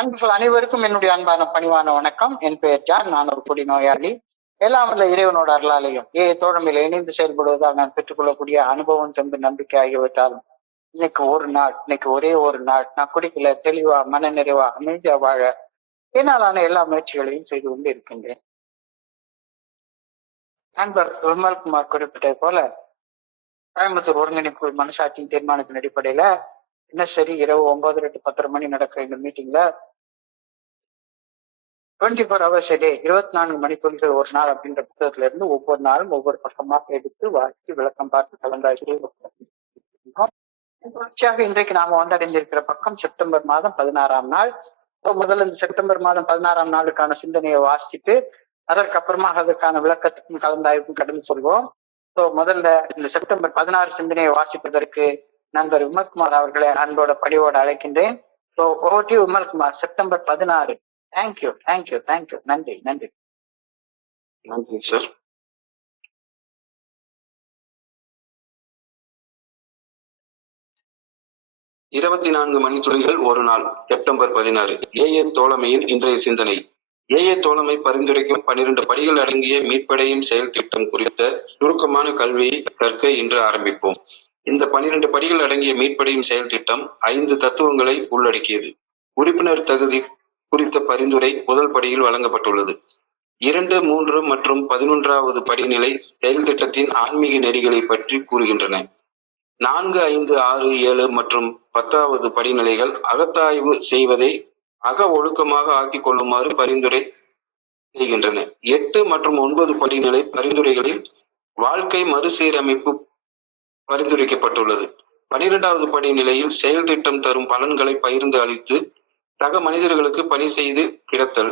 நண்பர்கள் அனைவருக்கும் என்னுடைய அன்பான பணிவான வணக்கம். என் பெயர் ஜான். நான் ஒரு குடிநோயாளி. எல்லாம் வல்ல இறைவனோட அருளாலையும் தோழமையில இணைந்து செயல்படுவதால் நான் பெற்றுக்கொள்ளக்கூடிய அனுபவம், தெம்பு, நம்பிக்கை ஆகியவற்றாலும் இன்னைக்கு ஒரே ஒரு நாள் நான் குடிக்கல, தெளிவா, மன நிறைவா, அமைதியா வாழ என்னாலான எல்லா முயற்சிகளையும் செய்து கொண்டு இருக்கின்றேன். நண்பர் விமல்குமார் குறிப்பிட்டது போல கோயம்புத்தூர் ஒருங்கிணைப்பு மனசாட்சியின் தீர்மானத்தின் அடிப்படையில சரி இரவு 9 to 10 மணி நடக்கிற இந்த மீட்டிங்ல 24 hours a day 24 மணித்துளிகள் ஒரு நாள் அப்படின்ற புத்தகத்துல இருந்து ஒவ்வொரு நாளும் ஒவ்வொரு பக்கமாக எடுத்து வாசித்து விளக்கம் பார்த்து கலந்தாய்வு தொடர்ச்சியாக இன்றைக்கு நாம வந்தடைந்திருக்கிற பக்கம் செப்டம்பர் மாதம் 16ஆம் நாள். முதல்ல இந்த செப்டம்பர் மாதம் 16ஆம் நாளுக்கான சிந்தனையை வாசித்து அதற்கப்புறமா அதற்கான விளக்கத்துக்கும் கலந்தாய்வுக்கும் கடந்து சொல்வோம். முதல்ல இந்த செப்டம்பர் 16 சிந்தனையை வாசிப்பதற்கு நண்பர் விமல்குமார் அவர்களை அன்போட பணிவோடு அழைக்கின்றேன். விமல்குமார், செப்டம்பர் 16. தேங்க்யூ. நன்றி. நன்றி சார். இருபத்தி 24 மணித்துளிகள் ஒரு நாள், செப்டம்பர் 16. தோழமையின் இன்றைய சிந்தனை. தோழமை பரிந்துரைக்கும் 12 படிகள் அடங்கிய மீட்படையும் செயல் திட்டம் குறித்த சுருக்கமான கல்வியை கற்க இன்று ஆரம்பிப்போம். இந்த 12 படிகள் அடங்கிய மீட்படையும் செயல் திட்டம் 5 தத்துவங்களை உள்ளடக்கியது. உறுப்பினர் தகுதி குறித்த பரிந்துரை முதல் படியில் வழங்கப்பட்டுள்ளது. 2, 3 மற்றும் 11வது படிநிலை செயல் திட்டத்தின் ஆன்மீக நெறிகளை பற்றி கூறுகின்றன. 4, 5, 6, 7 மற்றும் 10வது படிநிலைகள் அகத்தாய்வு செய்வதை அக ஒழுக்கமாக ஆக்கிக் கொள்ளுமாறு பரிந்துரை செய்கின்றன. 8 மற்றும் 9 படிநிலை பரிந்துரைகளில் வாழ்க்கை மறுசீரமைப்பு பரிந்துரைக்கப்பட்டுள்ளது. 12வது படிநிலையில் செயல் திட்டம் தரும் பலன்களை பகிர்ந்து அளித்து சக மனிதர்களுக்கு பணி செய்து கிடத்தல்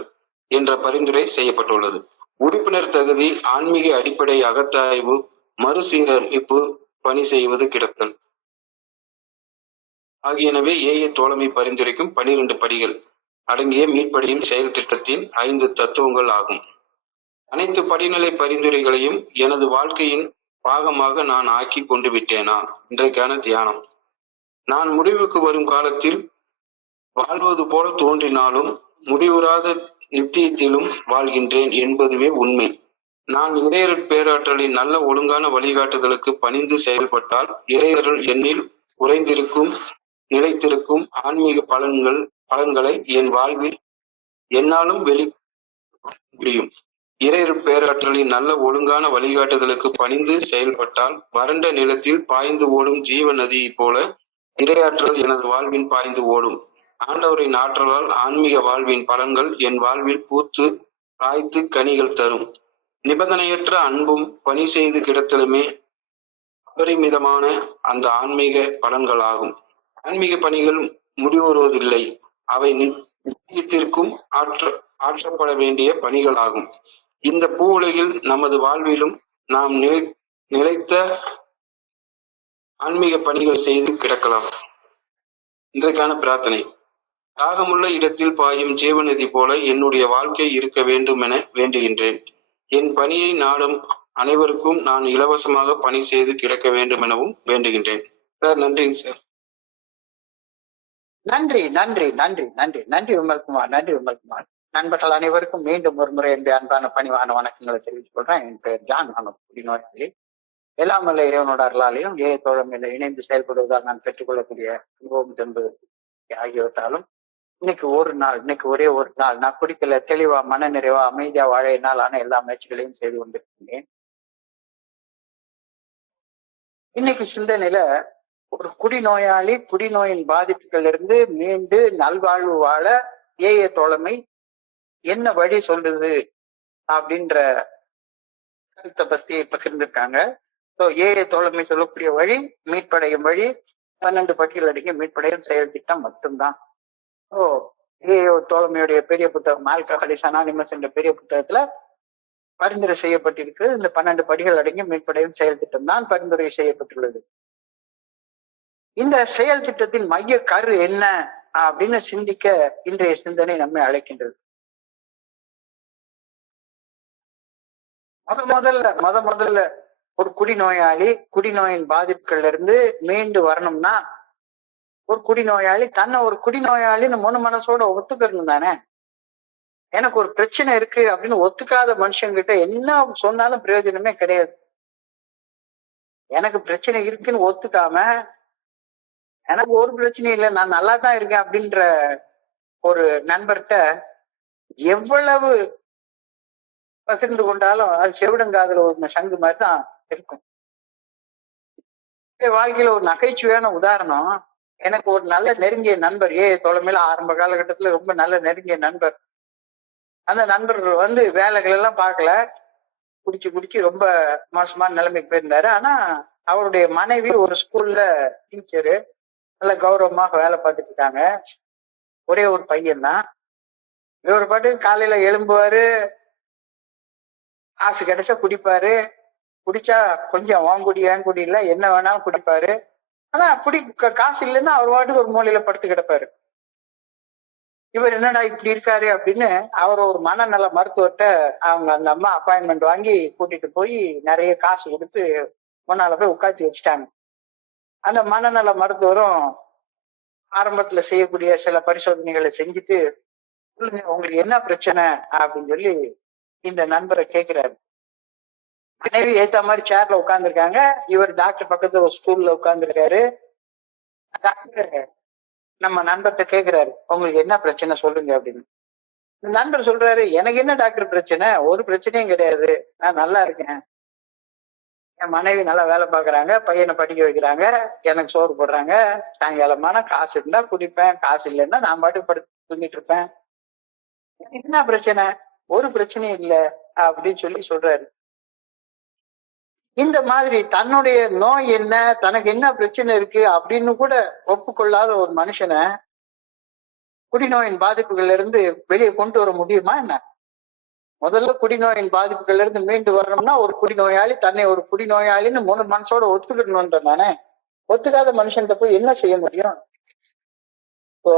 என்ற பரிந்துரை செய்யப்பட்டுள்ளது. உறுப்பினர் தகுதி, ஆன்மீக அடிப்படை அகத்தாய்வு, மறுசீரமைப்பு, பணி செய்வது கிடத்தல் ஆகியனவே தோழமை பரிந்துரைக்கும் 12 படிகள் அடங்கிய மீட்படையும் செயல் திட்டத்தின் 5 தத்துவங்கள் ஆகும். அனைத்து படிநிலை பரிந்துரைகளையும் எனது வாழ்க்கையின் பாகமாக நான் ஆக்கி கொண்டு விட்டேனா? இன்றைக்கான தியானம். நான் முடிவுக்கு வரும் காலத்தில் வாழ்வது போல தோன்றினாலும் முடிவுறாத நித்தியத்திலும் வாழ்கின்றேன் என்பதுவே உண்மை. நான் இறையருள் பேராற்றலின் நல்ல ஒழுங்கான வழிகாட்டுதலுக்கு பணிந்து செயல்பட்டால் இறையருள் என்னில் உறைந்திருக்கும் நிலைத்திருக்கும் ஆன்மீக பலன்களை என் வாழ்வில் என்னாலும் வெளி முடியும். இறையருள் பேராற்றலின் நல்ல ஒழுங்கான வழிகாட்டுதலுக்கு பணிந்து செயல்பட்டால் வறண்ட நிலத்தில் பாய்ந்து ஓடும் ஜீவ நதியை போல இறையாற்றல் எனது வாழ்வின் பாய்ந்து ஓடும். ஆண்டவரின் ஆற்றலால் ஆன்மீக வாழ்வின் பலன்கள் என் வாழ்வில் பூத்து காய்த்து கனிகள் தரும். நிபந்தனையற்ற அன்பும் பணி செய்து கிடத்தலுமே அபரிமிதமான அந்த ஆன்மீக பலன்கள் ஆகும். ஆன்மீக பணிகள் முடிவுறுவதில்லை, அவை நித்தியத்திற்கும் ஆற்றப்பட வேண்டிய பணிகள் ஆகும். இந்த பூ உலகில் நமது வாழ்விலும் நாம் நிலைத்த ஆன்மீக பணிகள் செய்து கிடக்கலாம். இன்றைக்கான பிரார்த்தனை. தாகமுள்ள இடத்தில் பாயும் ஜீவநதி போல என்னுடைய வாழ்க்கை இருக்க வேண்டும் என வேண்டுகின்றேன். என் பணியை நாடும் அனைவருக்கும் நான் இலவசமாக பணி செய்து கிடக்க வேண்டும் எனவும் வேண்டுகின்றேன். சார், நன்றிங்க சார். நன்றி விமல்குமார். நண்பர்கள் அனைவருக்கும் மீண்டும் ஒரு முறை என்னுடைய அன்பான பணிவான வணக்கங்களை தெரிவித்துக் கொள்றேன். என் பெயர் ஜான். நான் குடிநோயாளி. எல்லாம் வல்ல இறைவனோட அருளாலையும் தோழமையில இணைந்து செயல்படுவதால் நான் பெற்றுக்கொள்ளக்கூடிய அனுபவம், தெம்பு ஆகியவற்றாலும் இன்னைக்கு ஒரே ஒரு நாள் நான் குடிக்கல, தெளிவா, மன நிறைவா, அமைதியா வாழ என்னாலான எல்லா முயற்சிகளையும் செய்து கொண்டிருக்கிறேன். இன்னைக்கு சிந்தனையில ஒரு குடிநோயாளி குடிநோயின் பாதிப்புகள் இருந்து மீண்டு நல்வாழ்வு வாழ தோழமை என்ன வழி சொல்லுது அப்படின்ற கருத்தை பத்தி பகிர்ந்திருக்காங்க. தோழமை சொல்லக்கூடிய வழி, மீட்படையும் வழி 12 பட்டியல் அடங்கிய மீட்படையும் செயல் திட்டம் மட்டும்தான். தோழமையுடைய பெரிய புத்தகம் ஆல்கஹாலிக்ஸ் அனானிமஸ் என்ற பெரிய புத்தகத்துல பரிந்துரை செய்யப்பட்டிருக்கு. இந்த 12 படிகள் அடங்கிய மீட்படையும் செயல் திட்டம் தான் பரிந்துரை செய்யப்பட்டுள்ளது. இந்த செயல் திட்டத்தின் மைய கரு என்ன அப்படின்னு சிந்திக்க இன்றைய சிந்தனை நம்மை அழைக்கின்றது. முதல்ல ஒரு குடிநோயாளி குடிநோயின் பாதிப்புகள்ல இருந்து மீண்டு வரணும்னா ஒரு குடிநோயாளி தன்னை ஒரு குடிநோயாளின்னு முழு மனசோட ஒத்துக்கணும் தானே. எனக்கு ஒரு பிரச்சனை இருக்கு அப்படின்னு ஒத்துக்காத மனுஷங்கிட்ட என்ன சொன்னாலும் பிரயோஜனமே கிடையாது. எனக்கு பிரச்சனை இருக்குன்னு ஒத்துக்காம, எனக்கு ஒரு பிரச்சனையும் இல்லை, நான் நல்லா தான் இருக்கேன் அப்படின்ற ஒரு நண்பர்கிட்ட எவ்வளவு பகிர்ந்து கொண்டாலும் அது செவிடங்காதுல ஒரு சங்கு மாதிரி தான் இருக்கும். வாழ்க்கையில ஒரு நகைச்சுவையான உதாரணம், எனக்கு ஒரு நல்ல நெருங்கிய நண்பர், தொலைமையில ஆரம்ப காலகட்டத்துல ரொம்ப நல்ல நெருங்கிய நண்பர். அந்த நண்பர் வந்து வேலைகள் எல்லாம் பார்க்கல, குடிச்சு ரொம்ப மோசமான நிலைமைக்கு போயிருந்தாரு. ஆனா அவருடைய மனைவி ஒரு ஸ்கூல்ல டீச்சரு, நல்ல கௌரவமாக வேலை பார்த்துட்டு இருக்காங்க. ஒரே ஒரு பையன் தான். இவர் பாட்டு காலையில எழும்புவாரு, காசு கிடைச்சா குடிப்பாரு, குடிச்சா கொஞ்சம் வாங்குடி ஏங்குடி இல்ல என்ன வேணாலும் குடிப்பாரு. ஆனா காசு இல்லைன்னா அவர் பாட்டுக்கு ஒரு மூலையில படுத்து கிடப்பாரு. இவர் என்னடா இப்படி இருக்காரு அப்படின்னு அவர் ஒரு மனநல மருத்துவர்கிட்ட அவங்க அந்த அம்மா அப்பாயின்மெண்ட் வாங்கி கூட்டிட்டு போய் நிறைய காசு கொடுத்து முன்னால போய் உட்காந்து வச்சுட்டாங்க. அந்த மனநல மருத்துவரும் ஆரம்பத்துல செய்யக்கூடிய சில பரிசோதனைகளை செஞ்சுட்டு, சொல்லுங்க உங்களுக்கு என்ன பிரச்சனை அப்படின்னு சொல்லி இந்த நண்பரை கேட்கிறாரு. மனைவி ஏத்த மாதிரி சேர்ல உட்கார்ந்துருக்காங்க, இவர் டாக்டர் பக்கத்துல ஒரு ஸ்டூல்ல உட்கார்ந்துருக்காரு. டாக்டர் நம்ம நண்பர்கிட்ட கேட்கிறாரு, உங்களுக்கு என்ன பிரச்சனை சொல்லுங்க அப்படின்னு. நண்பர் சொல்றாரு, எனக்கு என்ன டாக்டர் பிரச்சனை, ஒரு பிரச்சனையும் கிடையாது, நான் நல்லா இருக்கேன், என் மனைவி நல்லா வேலை பாக்குறாங்க, பையனை படிக்க வைக்கிறாங்க, எனக்கு சோறு போடுறாங்க, சாயங்காலமான காசு இருந்தா குடிப்பேன், காசு இல்லைன்னா நான் பாட்டுக்கு படுத்து தூங்கிட்டு இருப்பேன், என்ன பிரச்சனை, ஒரு பிரச்சனையும் இல்லை அப்படின்னு சொல்லி சொல்றாரு. இந்த மாதிரி தன்னுடைய நோய் என்ன, தனக்கு என்ன பிரச்சனை இருக்கு அப்படின்னு கூட ஒப்புக்கொள்ளாத ஒரு மனுஷனை குடிநோயின் பாதிப்புகள்ல இருந்து வெளியே கொண்டு வர முடியுமா என்ன? முதல்ல குடிநோயின் பாதிப்புகள்ல இருந்து மீண்டு வரணும்னா ஒரு குடிநோயாளி தன்னை ஒரு குடிநோயாளின்னு முழு மனசோட ஒத்துக்கிடணும்ன்ற தானே. ஒத்துக்காத மனுஷன் போய் என்ன செய்ய முடியும்? ஸோ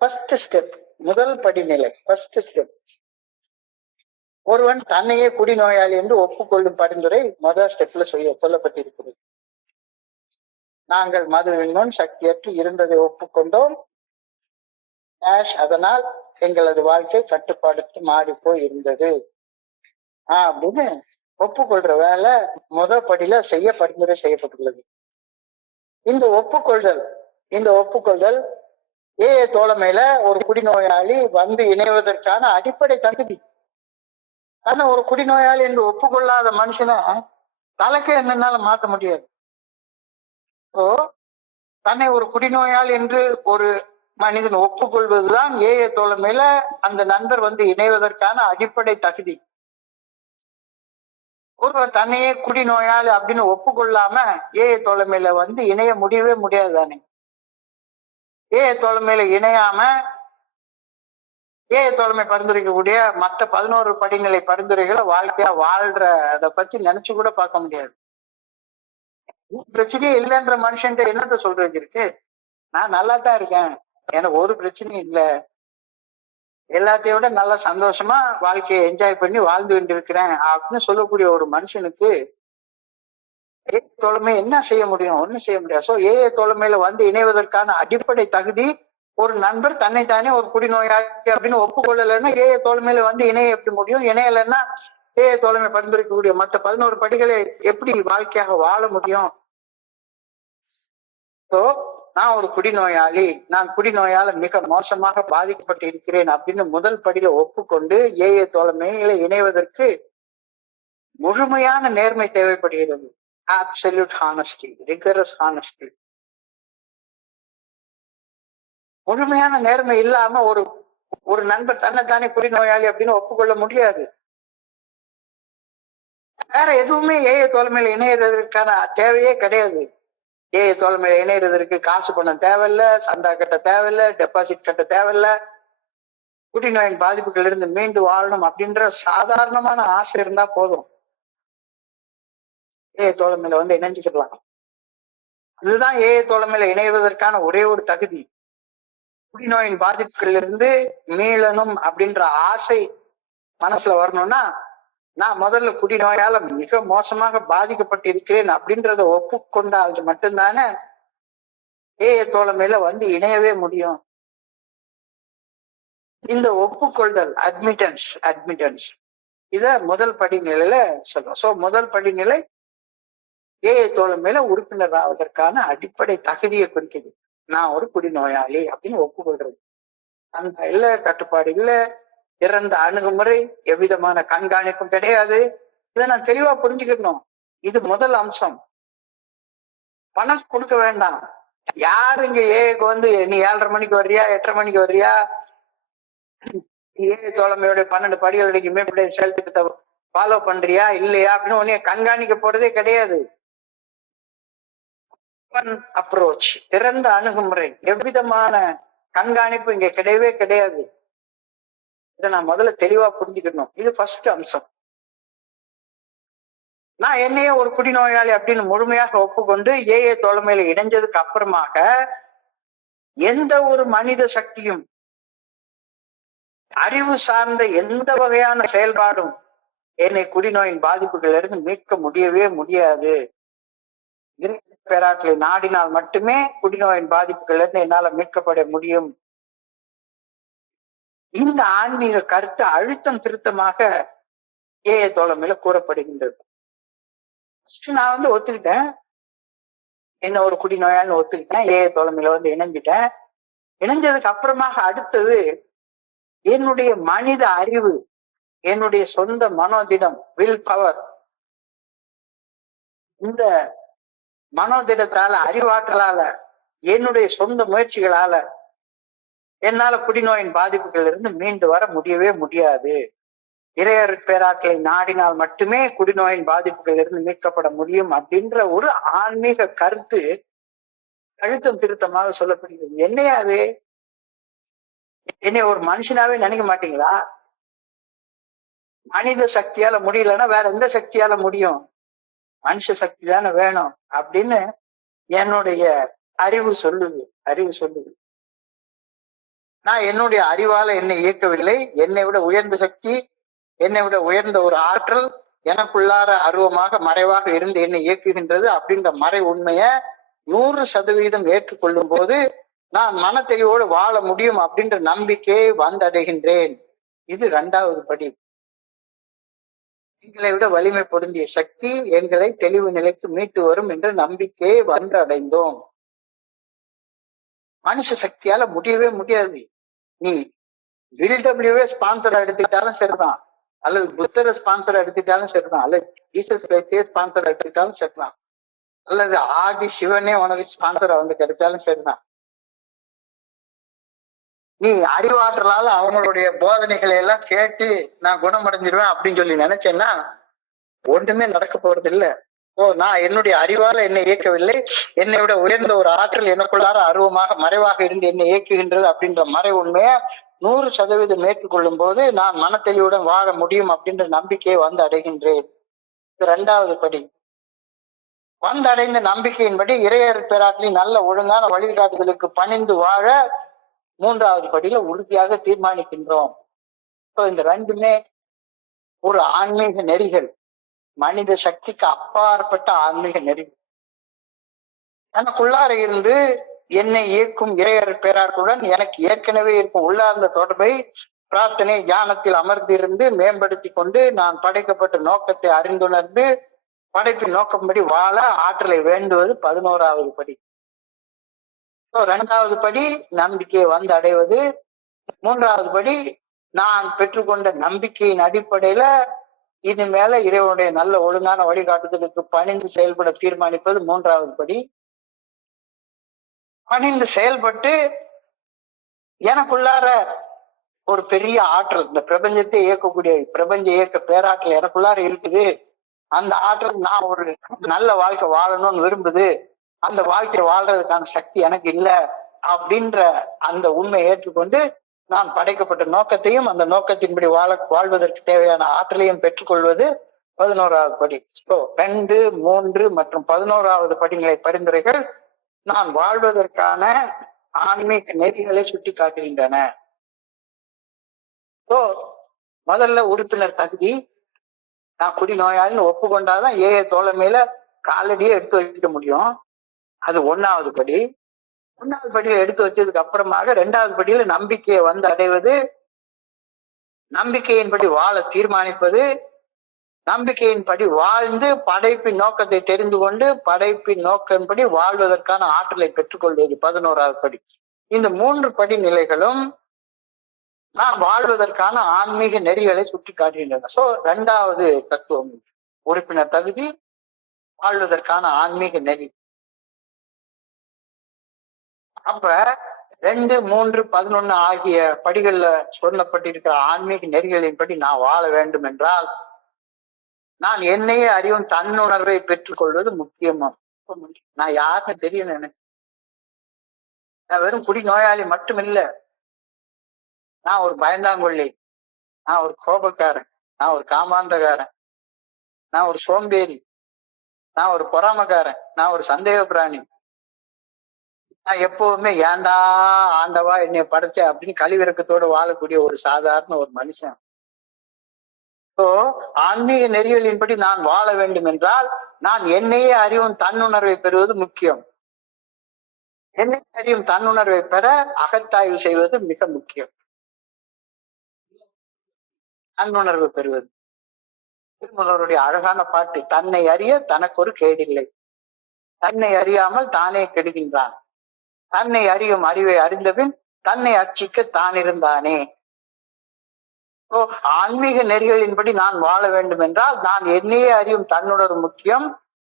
ஃபர்ஸ்ட் ஸ்டெப், முதல் படிநிலை, ஃபர்ஸ்ட் ஸ்டெப், ஒருவன் தன்னையே குடிநோயாளி என்று ஒப்புக்கொள்ளும் பரிந்துரை முதல் ஸ்டெப்ல சொல்லப்பட்டிருக்கிறது. நாங்கள் மதுவின் முன் சக்தியற்று இருந்ததை ஒப்புக்கொண்டோம், அதனால் எங்களது வாழ்க்கை கட்டுப்பாடுக்கு மாறி போய் இருந்தது அப்படின்னு ஒப்புக்கொள்ற வேலை முதல் படியில பரிந்துரை செய்யப்பட்டுள்ளது. இந்த ஒப்புக்கொள்தல் தோழமையில ஒரு குடிநோயாளி வந்து இணைவதற்கான அடிப்படை தகுதி. ஆனா ஒரு குடிநோயாளி என்று ஒப்புக்கொள்ளாத மனுஷனை தலைக்கு என்னன்னால மாற்ற முடியாது. தன்னை ஒரு குடிநோயாளி என்று ஒரு மனிதன் ஒப்புக்கொள்வதுதான் தோழமையில அந்த நண்பர் வந்து இணைவதற்கான அடிப்படை தகுதி. ஒருவர் தன்னையே குடிநோயாளி அப்படின்னு ஒப்புக்கொள்ளாம தோழமையில வந்து இணைய முடியவே முடியாது தானே. தோழமையில இணையாம தோழமை பரிந்துரைக்கக்கூடிய மற்ற 11 படிநிலை பரிந்துரைகளை வாழ்க்கையா வாழ்ற அதை பத்தி நினைச்சு கூட பார்க்க முடியாது. பிரச்சனையே இல்லைன்ற மனுஷன் என்னத்த சொல்றது இருக்கு? நான் நல்லா தான் இருக்கேன், எனக்கு ஒரு பிரச்சனையும் இல்லை, எல்லாத்தையும் விட நல்லா சந்தோஷமா வாழ்க்கையை என்ஜாய் பண்ணி வாழ்ந்து கொண்டிருக்கிறேன் அப்படின்னு சொல்லக்கூடிய ஒரு மனுஷனுக்கு தோழமை என்ன செய்ய முடியும்? ஒன்னும் செய்ய முடியாது. சோ தோழமையில வந்து இணைவதற்கான அடிப்படை தகுதி ஒரு நண்பர் தன்னைத்தானே ஒரு குடிநோயாளி அப்படின்னு ஒப்புக்கொள்ளலைன்னா தோழமையில வந்து இணைய எப்படி முடியும்? இணையலைன்னா தோழமை பரிந்துரைக்கக்கூடிய மற்ற 11 படிகளை எப்படி வாழ்க்கையாக வாழ முடியும்? சோ நான் ஒரு குடிநோயாளி, நான் குடிநோயால மிக மோசமாக பாதிக்கப்பட்டு இருக்கிறேன் அப்படின்னு முதல் படியில ஒப்புக்கொண்டு தோழமையில இணைவதற்கு முழுமையான நேர்மை தேவைப்படுகிறது. Absolute honesty, rigorous honesty. முழுமையான நேர்மை இல்லாம ஒரு நண்பர் தன்னைத்தானே குடிநோயாளி அப்படின்னு ஒப்புக்கொள்ள முடியாது. வேற எதுவுமே தோழமையில இணையறதற்கான தேவையே கிடையாது. தோழமையில இணையறதற்கு காசு பணம் தேவையில்லை, சந்தா கட்ட தேவையில்லை, டெபாசிட் கட்ட தேவையில்லை. குடிநோயின் பாதிப்புகள் இருந்து மீண்டு வாழணும் அப்படின்ற சாதாரணமான ஆசை இருந்தா போதும், தோழமையில வந்து இணைஞ்சுக்கலாம். இதுதான் தோழமையில இணைவதற்கான ஒரே ஒரு தகுதி. குடிநோயின் பாதிப்புகள் இருந்து மீளணும் அப்படின்ற ஆசை மனசுல வரணும்னா நான் முதல்ல குடிநோயால மிக மோசமாக பாதிக்கப்பட்டு இருக்கிறேன் அப்படின்றத ஒப்புக்கொண்டால் மட்டும்தானே தோழமையில வந்து இணையவே முடியும். இந்த ஒப்புக்கொள்தல், அட்மிட்டன்ஸ் இத முதல் படிநிலையில சொல்றோம். சோ முதல் படிநிலை தோழமையில உறுப்பினர் ஆவதற்கான அடிப்படை தகுதியை குறிக்குது. நான் ஒரு குடிநோயாளி அப்படின்னு ஒப்புக்கொள்றது. அந்த இல்ல, கட்டுப்பாடு இல்ல, இறந்த அணுகுமுறை, எவ்விதமான கண்காணிப்பும் கிடையாது. இதை நான் தெளிவா புரிஞ்சுக்கணும். இது முதல் அம்சம். பணம் கொடுக்க வேண்டாம். யாரு இங்க ஏக்கு வந்து நீ 7:30 மணிக்கு வர்றியா, 8:30 மணிக்கு வர்றியா, தோழமையோட 12 படிகள் அடிக்குமே செயல் திட்டத்தை ஃபாலோ பண்றியா இல்லையா அப்படின்னு உடனே கண்காணிக்க போறதே கிடையாது. அப்ரோச், திறந்த அணுகுமுறை, எவ்விதமான கண்காணிப்பு இங்க கிடையவே கிடையாது. இதை நான் முதல்ல தெளிவா புரிஞ்சுக்கணும். இது ஃபர்ஸ்ட் அம்சம். நான் என்னையே ஒரு குடிநோயாளி அப்படின்னு முழுமையாக ஒப்புக்கொண்டு தோழமையில இணைஞ்சதுக்கு அப்புறமாக எந்த ஒரு மனித சக்தியும், அறிவு சார்ந்த எந்த வகையான செயல்பாடும் என்னை குடிநோயின் பாதிப்புகள் இருந்து மீட்க முடியவே முடியாது. பேராற்றலை நாடினால் மட்டுமே குடிநோயின் பாதிப்புகள் இருந்து என்னால மீட்கப்பட முடியும். இந்த ஆன்மீக கருத்து அழுத்தம் திருத்தமாக தோழமையில கூறப்படுகின்றது. நான் வந்து ஒத்துக்கிட்டேன், என்ன ஒரு குடிநோயான்னு ஒத்துக்கிட்டேன், தோழமையில வந்து இணைஞ்சிட்டேன். இணைஞ்சதுக்கு அப்புறமாக அடுத்தது என்னுடைய மனித அறிவு, என்னுடைய சொந்த மனோதிடம், வில் பவர், இந்த மனோதிடத்தால, அறிவாற்றலால, என்னுடைய சொந்த முயற்சிகளால என்னால குடிநோயின் பாதிப்புகள் இருந்து மீண்டு வர முடியவே முடியாது. இறையர் பேராற்றலை நாடினால் மட்டுமே குடிநோயின் பாதிப்புகள் இருந்து மீட்கப்பட முடியும் அப்படின்ற ஒரு ஆன்மீக கருத்து அழுத்தம் திருத்தமாக சொல்லப்படுகிறது. என்னையா அது? என்னை ஒரு மனுஷனாவே நினைக்க மாட்டீங்களா? மனித சக்தியால முடியலன்னா வேற எந்த சக்தியால முடியும்? மனுஷ சக்தி தானே வேணும் அப்படின்னு என்னுடைய அறிவு சொல்லுது. நான் என்னுடைய அறிவால என்னை இயக்கவில்லை. என்னை விட உயர்ந்த சக்தி, என்னை விட உயர்ந்த ஒரு ஆற்றல் எனக்குள்ளார அருவமாக மறைவாக இருந்து என்னை இயக்குகின்றது அப்படின்ற மறை உண்மைய 100% ஏற்றுக்கொள்ளும் போது நான் மன தெளிவோடு வாழ முடியும் அப்படின்ற நம்பிக்கையை வந்தடைகின்றேன். இது 2வது படி. எங்களை விட வலிமை பொருந்திய சக்தி எங்களை தெளிவு நிலைக்கு மீட்டு வரும் என்ற நம்பிக்கையை வந்து அடைந்தோம். மனுஷ சக்தியால முடியவே முடியாது. நீ LWவே ஸ்பான்சரா எடுத்துக்கிட்டாலும் சரிதான், அல்லது புத்தரை ஸ்பான்சரா எடுத்துக்கிட்டாலும் சரிதான், அல்லது ஜீசஸ் கிரைஸ்டே ஸ்பான்சரா எடுத்துக்கிட்டாலும் சரிதான், அல்லது ஆதி சிவனே உனக்கு ஸ்பான்சரா வந்து கிடைச்சாலும் சரிதான். நீ அறிவாற்றலால அவங்களுடைய போதனைகளை எல்லாம் கேட்டு நான் குணமடைஞ்சிருவேன் அப்படின்னு சொல்லி நினைச்சேன்னா ஒன்றுமே நடக்க போறது இல்லை. நான் என்னுடைய அறிவால என்னை இயக்கவில்லை, என்னை விட உயர்ந்த ஒரு ஆற்றல் எனக்குள்ளார அருவமாக மறைவாக இருந்து என்னை இயக்குகின்றது அப்படின்ற மறை உண்மையை 100% ஏற்றுக்கொள்ளும் போது நான் மனத்தெளிவுடன் வாழ முடியும் அப்படின்ற நம்பிக்கையை வந்து அடைகின்றேன். இது 2வது படி. வந்தடைந்த நம்பிக்கையின்படி இறையர் பேராற்றலின் நல்ல ஒழுங்கான வழிகாட்டுதலுக்கு பணிந்து வாழ 3வது படியில உறுதியாக தீர்மானிக்கின்றோம். இந்த 2மே ஒரு ஆன்மீக நெறிகள், மனித சக்திக்கு அப்பாற்பட்ட ஆன்மீக நெறி. எனக்குள்ளார இருந்து என்னை இயக்கும் இறையர் பேராற்றலுடன் எனக்கு ஏற்கனவே இருக்கும் உள்ளார்ந்த தொடர்பை பிரார்த்தனை தியானத்தில் அமர்ந்திருந்து மேம்படுத்தி கொண்டு நான் படைக்கப்பட்ட நோக்கத்தை அறிந்துணர்ந்து படைப்பின் நோக்கம்படி வாழ ஆற்றலை வேண்டுவது 11வது படி. 2வது படி நம்பிக்கையை வந்து அடைவது. 3வது படி நான் பெற்றுக்கொண்ட நம்பிக்கையின் அடிப்படையில இனிமேல இறைவனுடைய நல்ல ஒழுங்கான வழிகாட்டுதலுக்கு பணிந்து செயல்பட தீர்மானிப்பது 3வது படி. பணிந்து செயல்பட்டு எனக்குள்ளார ஒரு பெரிய ஆற்றல், இந்த பிரபஞ்சத்தை இயக்கக்கூடிய பிரபஞ்ச இயக்க பேராற்றல் எனக்குள்ளார இருக்குது. அந்த ஆற்றல் நான் ஒரு நல்ல வாழ்க்கை வாழணும்னு விரும்புது, அந்த வாழ்க்கையை வாழ்றதுக்கான சக்தி எனக்கு இல்லை அப்படின்ற அந்த உண்மையை ஏற்றுக்கொண்டு நான் படைக்கப்பட்ட நோக்கத்தையும் அந்த நோக்கத்தின்படி வாழ்வதற்கு தேவையான ஆற்றலையும் பெற்றுக்கொள்வது 11வது படி. 2, 3 மற்றும் 11வது படிநிலை பரிந்துரைகள் நான் வாழ்வதற்கான ஆன்மீக நெறிகளை சுட்டி காட்டுகின்றன. முதல்ல உறுப்பினர் தகுதி. நான் குடிநோயாளின்னு ஒப்புக்கொண்டாதான் தோழமையில காலடியே எடுத்து வைக்க முடியும். அது 1வது படி. ஒன்னாவது படியில எடுத்து வச்சதுக்கு அப்புறமாக 2வது படியில நம்பிக்கையை வந்து அடைவது, நம்பிக்கையின்படி வாழ தீர்மானிப்பது, நம்பிக்கையின்படி வாழ்ந்து படைப்பின் நோக்கத்தை தெரிந்து கொண்டு படைப்பின் நோக்கம்படி வாழ்வதற்கான ஆற்றலை பெற்றுக்கொள்வது 11வது படி. இந்த 3 படிநிலைகளும் நாம் வாழ்வதற்கான ஆன்மீக நெறிகளை சுட்டி காட்டுகின்றன. சோ 2வது தத்துவம் உறுப்பினர் தகுதி, வாழ்வதற்கான ஆன்மீக நெறி. அப்ப 2, 3, 11 ஆகிய படிகள்ல சொல்லப்பட்டிருக்கிற ஆன்மீக நெறிகளின்படி நான் வாழ வேண்டும் என்றால் நான் என்னையே அறியும் தன்னுணர்வை பெற்றுக் கொள்வது முக்கியமா. நான் யாருன்னு தெரியும் எனக்கு. நான் வெறும் குடி நோயாளி மட்டும் இல்ல. நான் ஒரு பயந்தாங்கொள்ளி, நான் ஒரு கோபக்காரன், நான் ஒரு காமாந்தகாரன், நான் ஒரு சோம்பேறி, நான் ஒரு பொறாமக்காரன், நான் ஒரு சந்தேக பிராணி, நான் எப்பவுமே ஏண்டா ஆண்டவா என்னை படைச்ச அப்படின்னு கழிவிறக்கத்தோடு வாழக்கூடிய ஒரு சாதாரண ஒரு மனுஷன். ஸோ ஆன்மீக நெறிகளின்படி நான் வாழ வேண்டும் என்றால் நான் என்னையே அறியும் தன்னுணர்வை பெறுவது முக்கியம். என்னை அறியும் தன்னுணர்வை பெற அகத்தாய்வு செய்வது மிக முக்கியம். தன்னுணர்வு பெறுவது திருமூலருடைய அழகான பாட்டு, தன்னை அறிய தனக்கு ஒரு கேடில்லை, தன்னை அறியாமல் தானே கெடுகின்றான், தன்னை அறியும் அறிவை அறிந்தபின் தன்னை அச்சிக்க தான் இருந்தானே. ஆன்மீக நெறிகளின்படி நான் வாழ வேண்டும் என்றால் நான் என்னையே அறியும் தன்னுணர்வு முக்கியம்.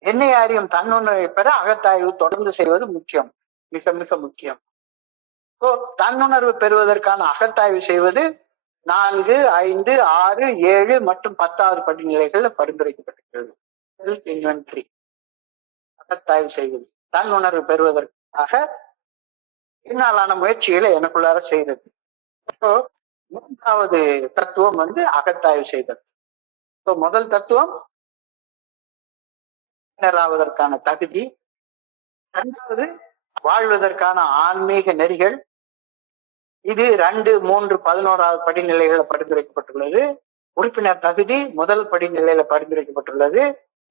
என்னை அறியும் தன்னுணர்வை பெற அகத்தாய்வு தொடர்ந்து செய்வது முக்கியம், மிக மிக முக்கியம். தன்னுணர்வு பெறுவதற்கான அகத்தாய்வு செய்வது 4, 5, 6, 7 மற்றும் 10வது படிநிலைகள்ல பரிந்துரைக்கப்பட்டிருக்கிறது. செல்ஃப் இன்வென்டரி, அகத்தாய்வு செய்வது, தன்னுணர்வு பெறுவதற்காக என்னாலான முயற்சிகளை எனக்குள்ளார செய்தது. 3வது தத்துவம் அகத்தாய்வு செய்தல். முதல் தத்துவம் ஆவதற்கான தகுதி, 2வது வாழ்வதற்கான ஆன்மீக நெறிகள். இது 2, 3, 11வது படிநிலைகளில் பரிந்துரைக்கப்பட்டுள்ளது. உறுப்பினர் தகுதி முதல் படிநிலையில பரிந்துரைக்கப்பட்டுள்ளது.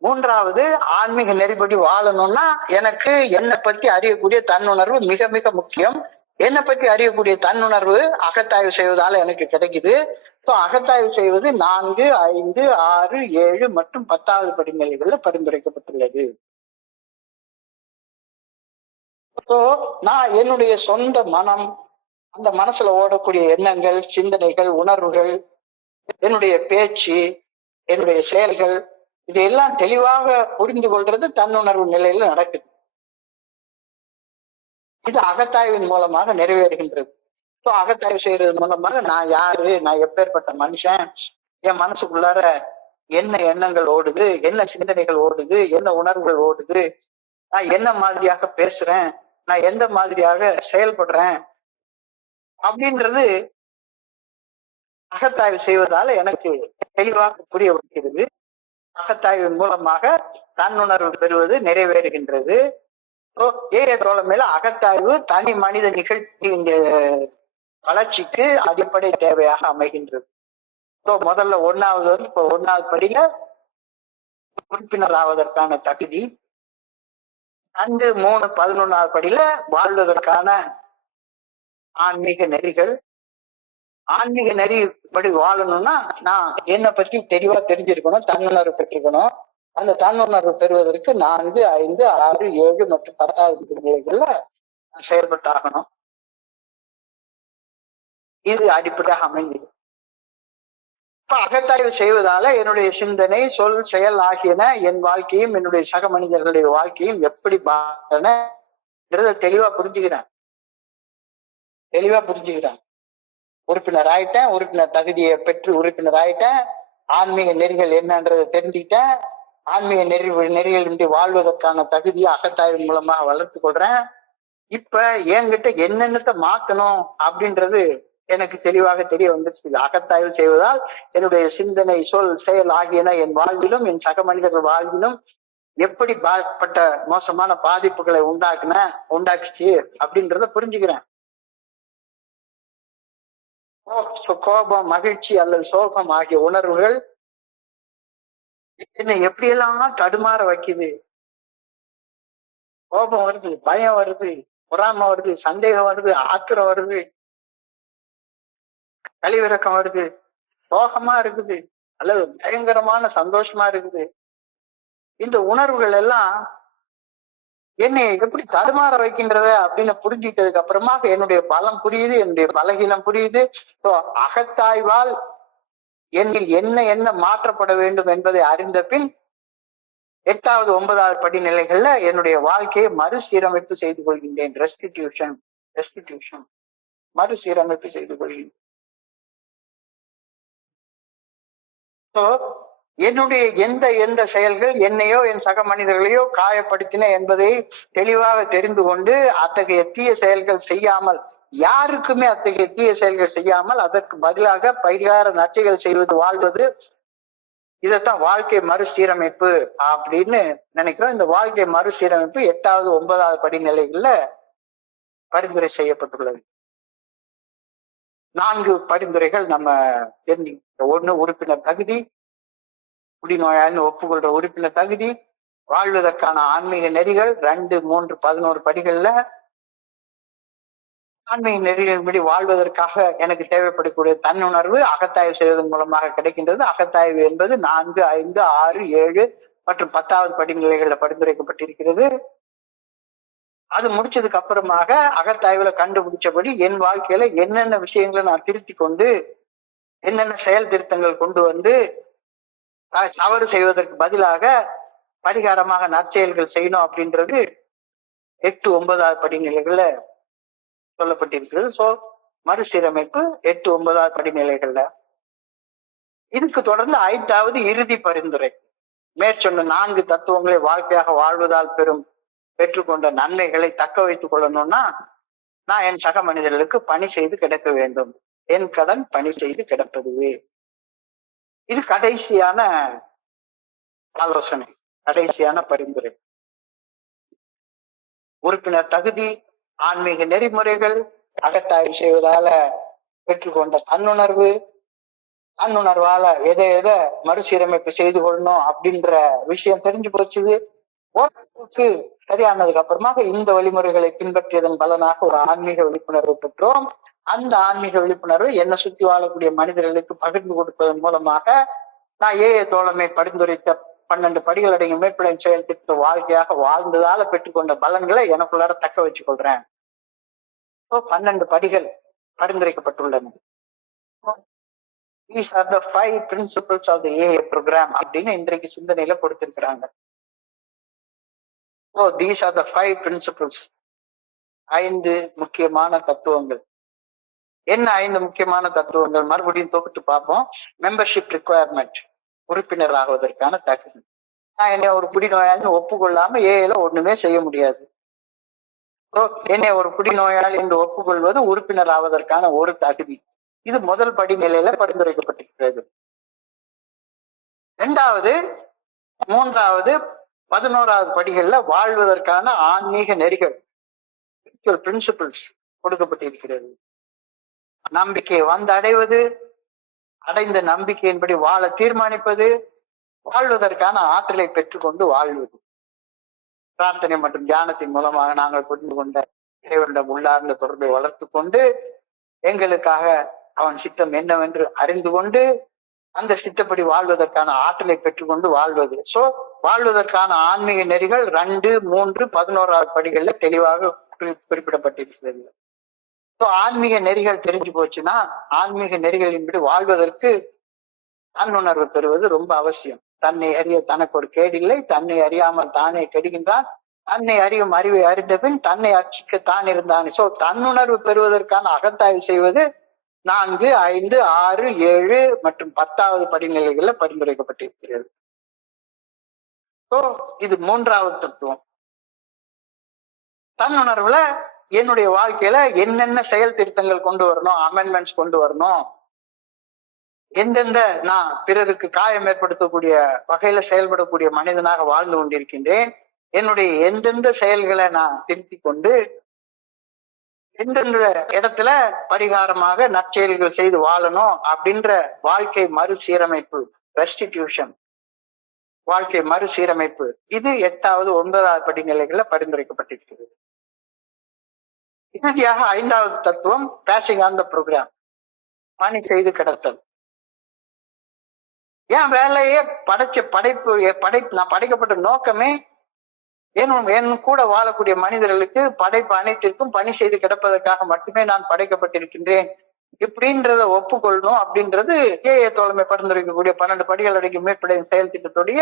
3வது ஆன்மீக நெறிப்படி வாழணும்னா எனக்கு என்னை பத்தி அறியக்கூடிய தன்னுணர்வு மிக மிக முக்கியம். என்னை பற்றி அறியக்கூடிய தன்னுணர்வு அகத்தாய்வு செய்வதால எனக்கு கிடைக்குது. அகத்தாய்வு செய்வது 4, 5, 6, 7 மற்றும் 10வது படிநிலைகள்ல பரிந்துரைக்கப்பட்டுள்ளது. நான் என்னுடைய சொந்த மனம், அந்த மனசுல ஓடக்கூடிய எண்ணங்கள், சிந்தனைகள், உணர்வுகள், என்னுடைய பேச்சு, என்னுடைய செயல்கள், இதையெல்லாம் தெளிவாக புரிந்து கொள்றது தன்னுணர்வு நிலையில நடக்குது. இது அகத்தாய்வின் மூலமாக நிறைவேறுகின்றது. அகத்தாய்வு செய்யறது மூலமாக நான் யாரு, நான் எப்பேற்பட்ட மனுஷன், என் மனசுக்குள்ளார என்ன எண்ணங்கள் ஓடுது, என்ன சிந்தனைகள் ஓடுது, என்ன உணர்வுகள் ஓடுது, நான் என்ன மாதிரியாக பேசுறேன், நான் எந்த மாதிரியாக செயல்படுறேன் அப்படின்றது அகத்தாய்வு செய்வதால எனக்கு தெளிவாக புரிய வைக்கிறது. அகத்தாய்வின் மூலமாக தன்னுணர்வு பெறுவது நிறைவேறுகின்றது. தோழமையில அகத்தாய்வு தனி மனித நிகழ்ச்சியின் வளர்ச்சிக்கு அடிப்படை தேவையாக அமைகின்றது. முதல்ல 1வது இப்ப 1வது படியில உறுப்பினர் ஆவதற்கான தகுதி, 2, 3, 11வது படியில வாழ்வதற்கான ஆன்மீக நெறிகள். ஆன்மீக நெறிப்படி வாழணும்னா நான் என்னை பத்தி தெளிவா தெரிஞ்சிருக்கணும், தன்னுணர்வு பெற்றிருக்கணும். அந்த தன்னுணர்வு பெறுவதற்கு 4, 5, 6, 7 மற்றும் 10வது நிலைகள்ல செயல்பட்டாகணும். இது அடிப்படையாக அமைந்தது. அகத்தாய்வு செய்வதால என்னுடைய சிந்தனை, சொல், செயல் ஆகியன என் வாழ்க்கையும் என்னுடைய சக மனிதர்களுடைய வாழ்க்கையும் எப்படி தெளிவா புரிஞ்சுக்கிறேன். உறுப்பினர் ஆயிட்டேன், உறுப்பினர் தகுதியை பெற்று உறுப்பினர் ஆயிட்டேன், ஆன்மீக நெறிகள் என்னன்றதை தெரிஞ்சுக்கிட்டேன், ஆன்மீக நெறிகளின்றி வாழ்வதற்கான தகுதியை அகத்தாய்வின் மூலமாக வளர்த்து கொள்றேன். இப்ப என்கிட்ட என்னென்னத்தை மாத்தணும் அப்படின்றது எனக்கு தெளிவாக தெரிய வந்துச்சு. அகத்தாய்வு செய்வதால் என்னுடைய சிந்தனை, சொல், செயல் ஆகியன என் வாழ்விலும் என் சக மனிதர்கள் வாழ்விலும் எப்படி மோசமான பாதிப்புகளை உண்டாக்குச்சு அப்படின்றத புரிஞ்சுக்கிறேன். கோபம், மகிழ்ச்சி அல்லது சோகம் ஆகிய உணர்வுகள் என்ன எப்படியெல்லாம் தடுமாற வைக்குது. கோபம் வருது, பயம் வருது, பொறாமை வருது, சந்தேகம் வருது, ஆத்திரம் வருது, கழிவிறக்கம் வருது, சோகமா இருக்குது, அல்லது பயங்கரமான சந்தோஷமா இருக்குது. இந்த உணர்வுகள் எல்லாம் என்னை எப்படி தடுமாற வைக்கின்றத அப்படின்னு புரிஞ்சுக்கிட்டதுக்கு அப்புறமா என்னுடைய பலம் புரியுது, என்னுடைய பலகீனம் புரியுது. அகத்தாய்வால் என்னில் என்ன என்ன மாற்றப்பட வேண்டும் என்பதை அறிந்த பின் 8வது 9வது படிநிலைகள்ல என்னுடைய வாழ்க்கையை மறுசீரமைப்பு செய்து கொள்கின்றேன். ரெஸ்டிடியூஷன் மறுசீரமைப்பு செய்து கொள்கின்றேன். என்னுடைய எந்த எந்த செயல்கள் என்னையோ என் சக மனிதர்களையோ காயப்படுத்தின என்பதை தெளிவாக தெரிந்து கொண்டு அத்தகைய தீய செயல்கள் செய்யாமல், யாருக்குமே அத்தகைய தீய செயல்கள் செய்யாமல் அதற்கு பதிலாக பரிகார நற்செயல்கள் செய்வது, வாழ்வது, இதைத்தான் வாழ்க்கை மறுசீரமைப்பு அப்படின்னு நினைக்கிறோம். இந்த வாழ்க்கை மறுசீரமைப்பு 8வது 9வது படிநிலைகள்ல பரிந்துரை செய்யப்பட்டுள்ளது. 4 பரிந்துரைகள் நம்ம தெரிஞ்சுக்கிறோம். 1, உறுப்பினர் தகுதி, குடிநோயாளின்னு ஒப்புக்கொள்ற உறுப்பினர் தகுதி, வாழ்வதற்கான ஆன்மீக நெறிகள். 2, 3, 11 படிகள்ல ஆன்மீக நெறிகளின்படி வாழ்வதற்காக எனக்கு தேவைப்படக்கூடிய தன்னுணர்வு அகத்தாய்வு செய்வதன் மூலமாக கிடைக்கின்றது. அகத்தாய்வு என்பது 4, 5, 6, 7 மற்றும் 10வது படிநிலைகள்ல பரிந்துரைக்கப்பட்டிருக்கிறது. அது முடிச்சதுக்கு அப்புறமாக அகத்தாய்வுல கண்டுபிடிச்சபடி என் வாழ்க்கையில என்னென்ன விஷயங்களை நான் திருத்தி கொண்டு என்னென்ன செயல் திருத்தங்கள் கொண்டு வந்து தவறு செய்வதற்கு பதிலாக பரிகாரமாக நற்செயல்கள் செய்யணும் அப்படின்றது 8, 9வது படிநிலைகள்ல சொல்லப்பட்டிருக்கிறது. சோ மறுசீரமைப்பு 8, 9வது படிநிலைகள்ல. இதுக்கு தொடர்ந்து 5வது இறுதி பரிந்துரை. மேற்சொன்ன 4 தத்துவங்களை வாழ்க்கையாக வாழ்வதால் பெற்றுக்கொண்ட நன்மைகளை தக்க வைத்துக் கொள்ளணும்னா நான் என் சக மனிதர்களுக்கு பணி செய்து கிடக்க வேண்டும். என் கடன் பணி செய்து கிடப்பதுவே. இது கடைசியான ஆலோசனை, கடைசியான பரிந்துரை. உறுப்பினர் தகுதி, ஆன்மீக நெறிமுறைகள், அகத்தாய்வு செய்வதால பெற்றுக்கொண்ட தன்னுணர்வால எதை மறுசீரமைப்பு செய்து கொள்ளணும் அப்படின்ற விஷயம் தெரிஞ்சு போச்சுது. ஓரளவுக்கு சரியானதுக்கு அப்புறமாக இந்த வழிமுறைகளை பின்பற்றியதன் பலனாக ஒரு ஆன்மீக விழிப்புணர்வை பெற்றோம். அந்த ஆன்மீக விழிப்புணர்வை என்னை சுற்றி வாழக்கூடிய மனிதர்களுக்கு பகிர்ந்து கொடுப்பதன் மூலமாக நான் தோழமை பரிந்துரைத்த 12 படிகள் அடங்கிய மேற்படி செயல் திட்ட வாழ்க்கையாக வாழ்ந்ததால பெற்றுக்கொண்ட பலன்களை எனக்குள்ளார தக்க வச்சுக் கொள்றேன். 12 படிகள் பரிந்துரைக்கப்பட்டுள்ளன. These are the 5 principles of the AA program அப்படின்னு இன்றைக்கு சிந்தனையில கொடுத்திருக்கிறாங்க. These are the 5 principles. 5 முக்கியமான தத்துவங்கள். என்ன 5 முக்கியமான தத்துவங்கள்? மறுபடியும் தொகுத்து பார்ப்போம். மெம்பர்ஷிப் ரிக்குவயர்மெண்ட், உறுப்பினர் ஆகுவதற்கான தகுதி. நான் என்னை ஒரு குடிநோயாளின்னு ஒப்புக்கொள்ளாம ஏல ஒண்ணுமே செய்ய முடியாது. என்னை ஒரு குடிநோயாளி என்று ஒப்புக்கொள்வது உறுப்பினர் ஆவதற்கான ஒரு தகுதி. இது முதல் படிநிலையில பரிந்துரைக்கப்பட்டிருக்கிறது. 2வது, 3வது, 11வது படிகள்ல வாழ்வதற்கான ஆன்மீக நெறிகள், பிரின்சிபிள்ஸ் கொடுக்கப்பட்டிருக்கிறது. நம்பிக்கையை அடைவது, அடைந்த நம்பிக்கையின்படி வாழ தீர்மானிப்பது, வாழ்வதற்கான ஆற்றலை பெற்றுக்கொண்டு வாழ்வது. பிரார்த்தனை மற்றும் தியானத்தின் மூலமாக நாங்கள் புரிந்து கொண்ட இறைவனிடம் உள்ளார்ந்த தொடர்பை வளர்த்து கொண்டு எங்களுக்காக அவன் சித்தம் என்னவென்று அறிந்து கொண்டு அந்த சித்தப்படி வாழ்வதற்கான ஆற்றலை பெற்றுக்கொண்டு வாழ்வது. வாழ்வதற்கான ஆன்மீக நெறிகள் 2, 3, 11வது படிகள்ல தெளிவாக குறிப்பிடப்பட்டிருக்கிறது. ஆன்மீக நெறிகள் தெரிஞ்சு போச்சுன்னா ஆன்மீக நெறிகளின்படி வாழ்வதற்கு தன்னுணர்வு பெறுவது ரொம்ப அவசியம். தன்னை அறிய தனக்கு ஒரு கேடில்லை, தன்னை அறியாமல் தானே கெடுகின்றான், தன்னை அறியும் அறிவை அறிந்த பின் தன்னை அர்ச்சிக்க தான் இருந்தானே. தன்னுணர்வு பெறுவதற்கான அகத்தாய்வு செய்வது 4, 5, 6, 7 மற்றும் 10வது படிநிலைகள்ல பரிந்துரைக்கப்பட்டிருக்கிறது. இது 3வது தத்துவம். தன்னுணர்வுல என்னுடைய வாழ்க்கையில என்னென்ன செயல் திருத்தங்கள் கொண்டு வரணும், அமெண்ட்மெண்ட்ஸ் கொண்டு வரணும், எந்தெந்த நான் பிறருக்கு காயம் ஏற்படுத்தக்கூடிய வகையில செயல்படக்கூடிய மனிதனாக வாழ்ந்து கொண்டிருக்கின்றேன், என்னுடைய எந்தெந்த செயல்களை நான் திருத்தி கொண்டு எந்தெந்த இடத்துல பரிகாரமாக நற்செயல்கள் செய்து வாழணும் அப்படின்ற வாழ்க்கை மறுசீரமைப்பு, ரெஸ்டிடியூஷன், வாழ்க்கை மறுசீரமைப்பு, இது 8வது 9வது படிநிலைகள்ல பரிந்துரைக்கப்பட்டிருக்கிறது. இறுதியாக 5வது தத்துவம் பேசிங் ஆன் த ப்ரோக்ராம், பணி செய்து கிடத்தல். என் வேலையே படைப்பு நான் படைக்கப்பட்ட நோக்கமே என் கூட வாழக்கூடிய மனிதர்களுக்கு படைப்பு அனைத்திற்கும் பணி செய்து கிடப்பதற்காக மட்டுமே நான் படைக்கப்பட்டிருக்கின்றேன் இப்படின்றத ஒப்புக்கொள்ளணும் அப்படின்றது தோழமை பரிந்துரைக்கக்கூடிய 12 படிகள் அடங்கிய மேற்படையின் செயல் திட்டத்துடைய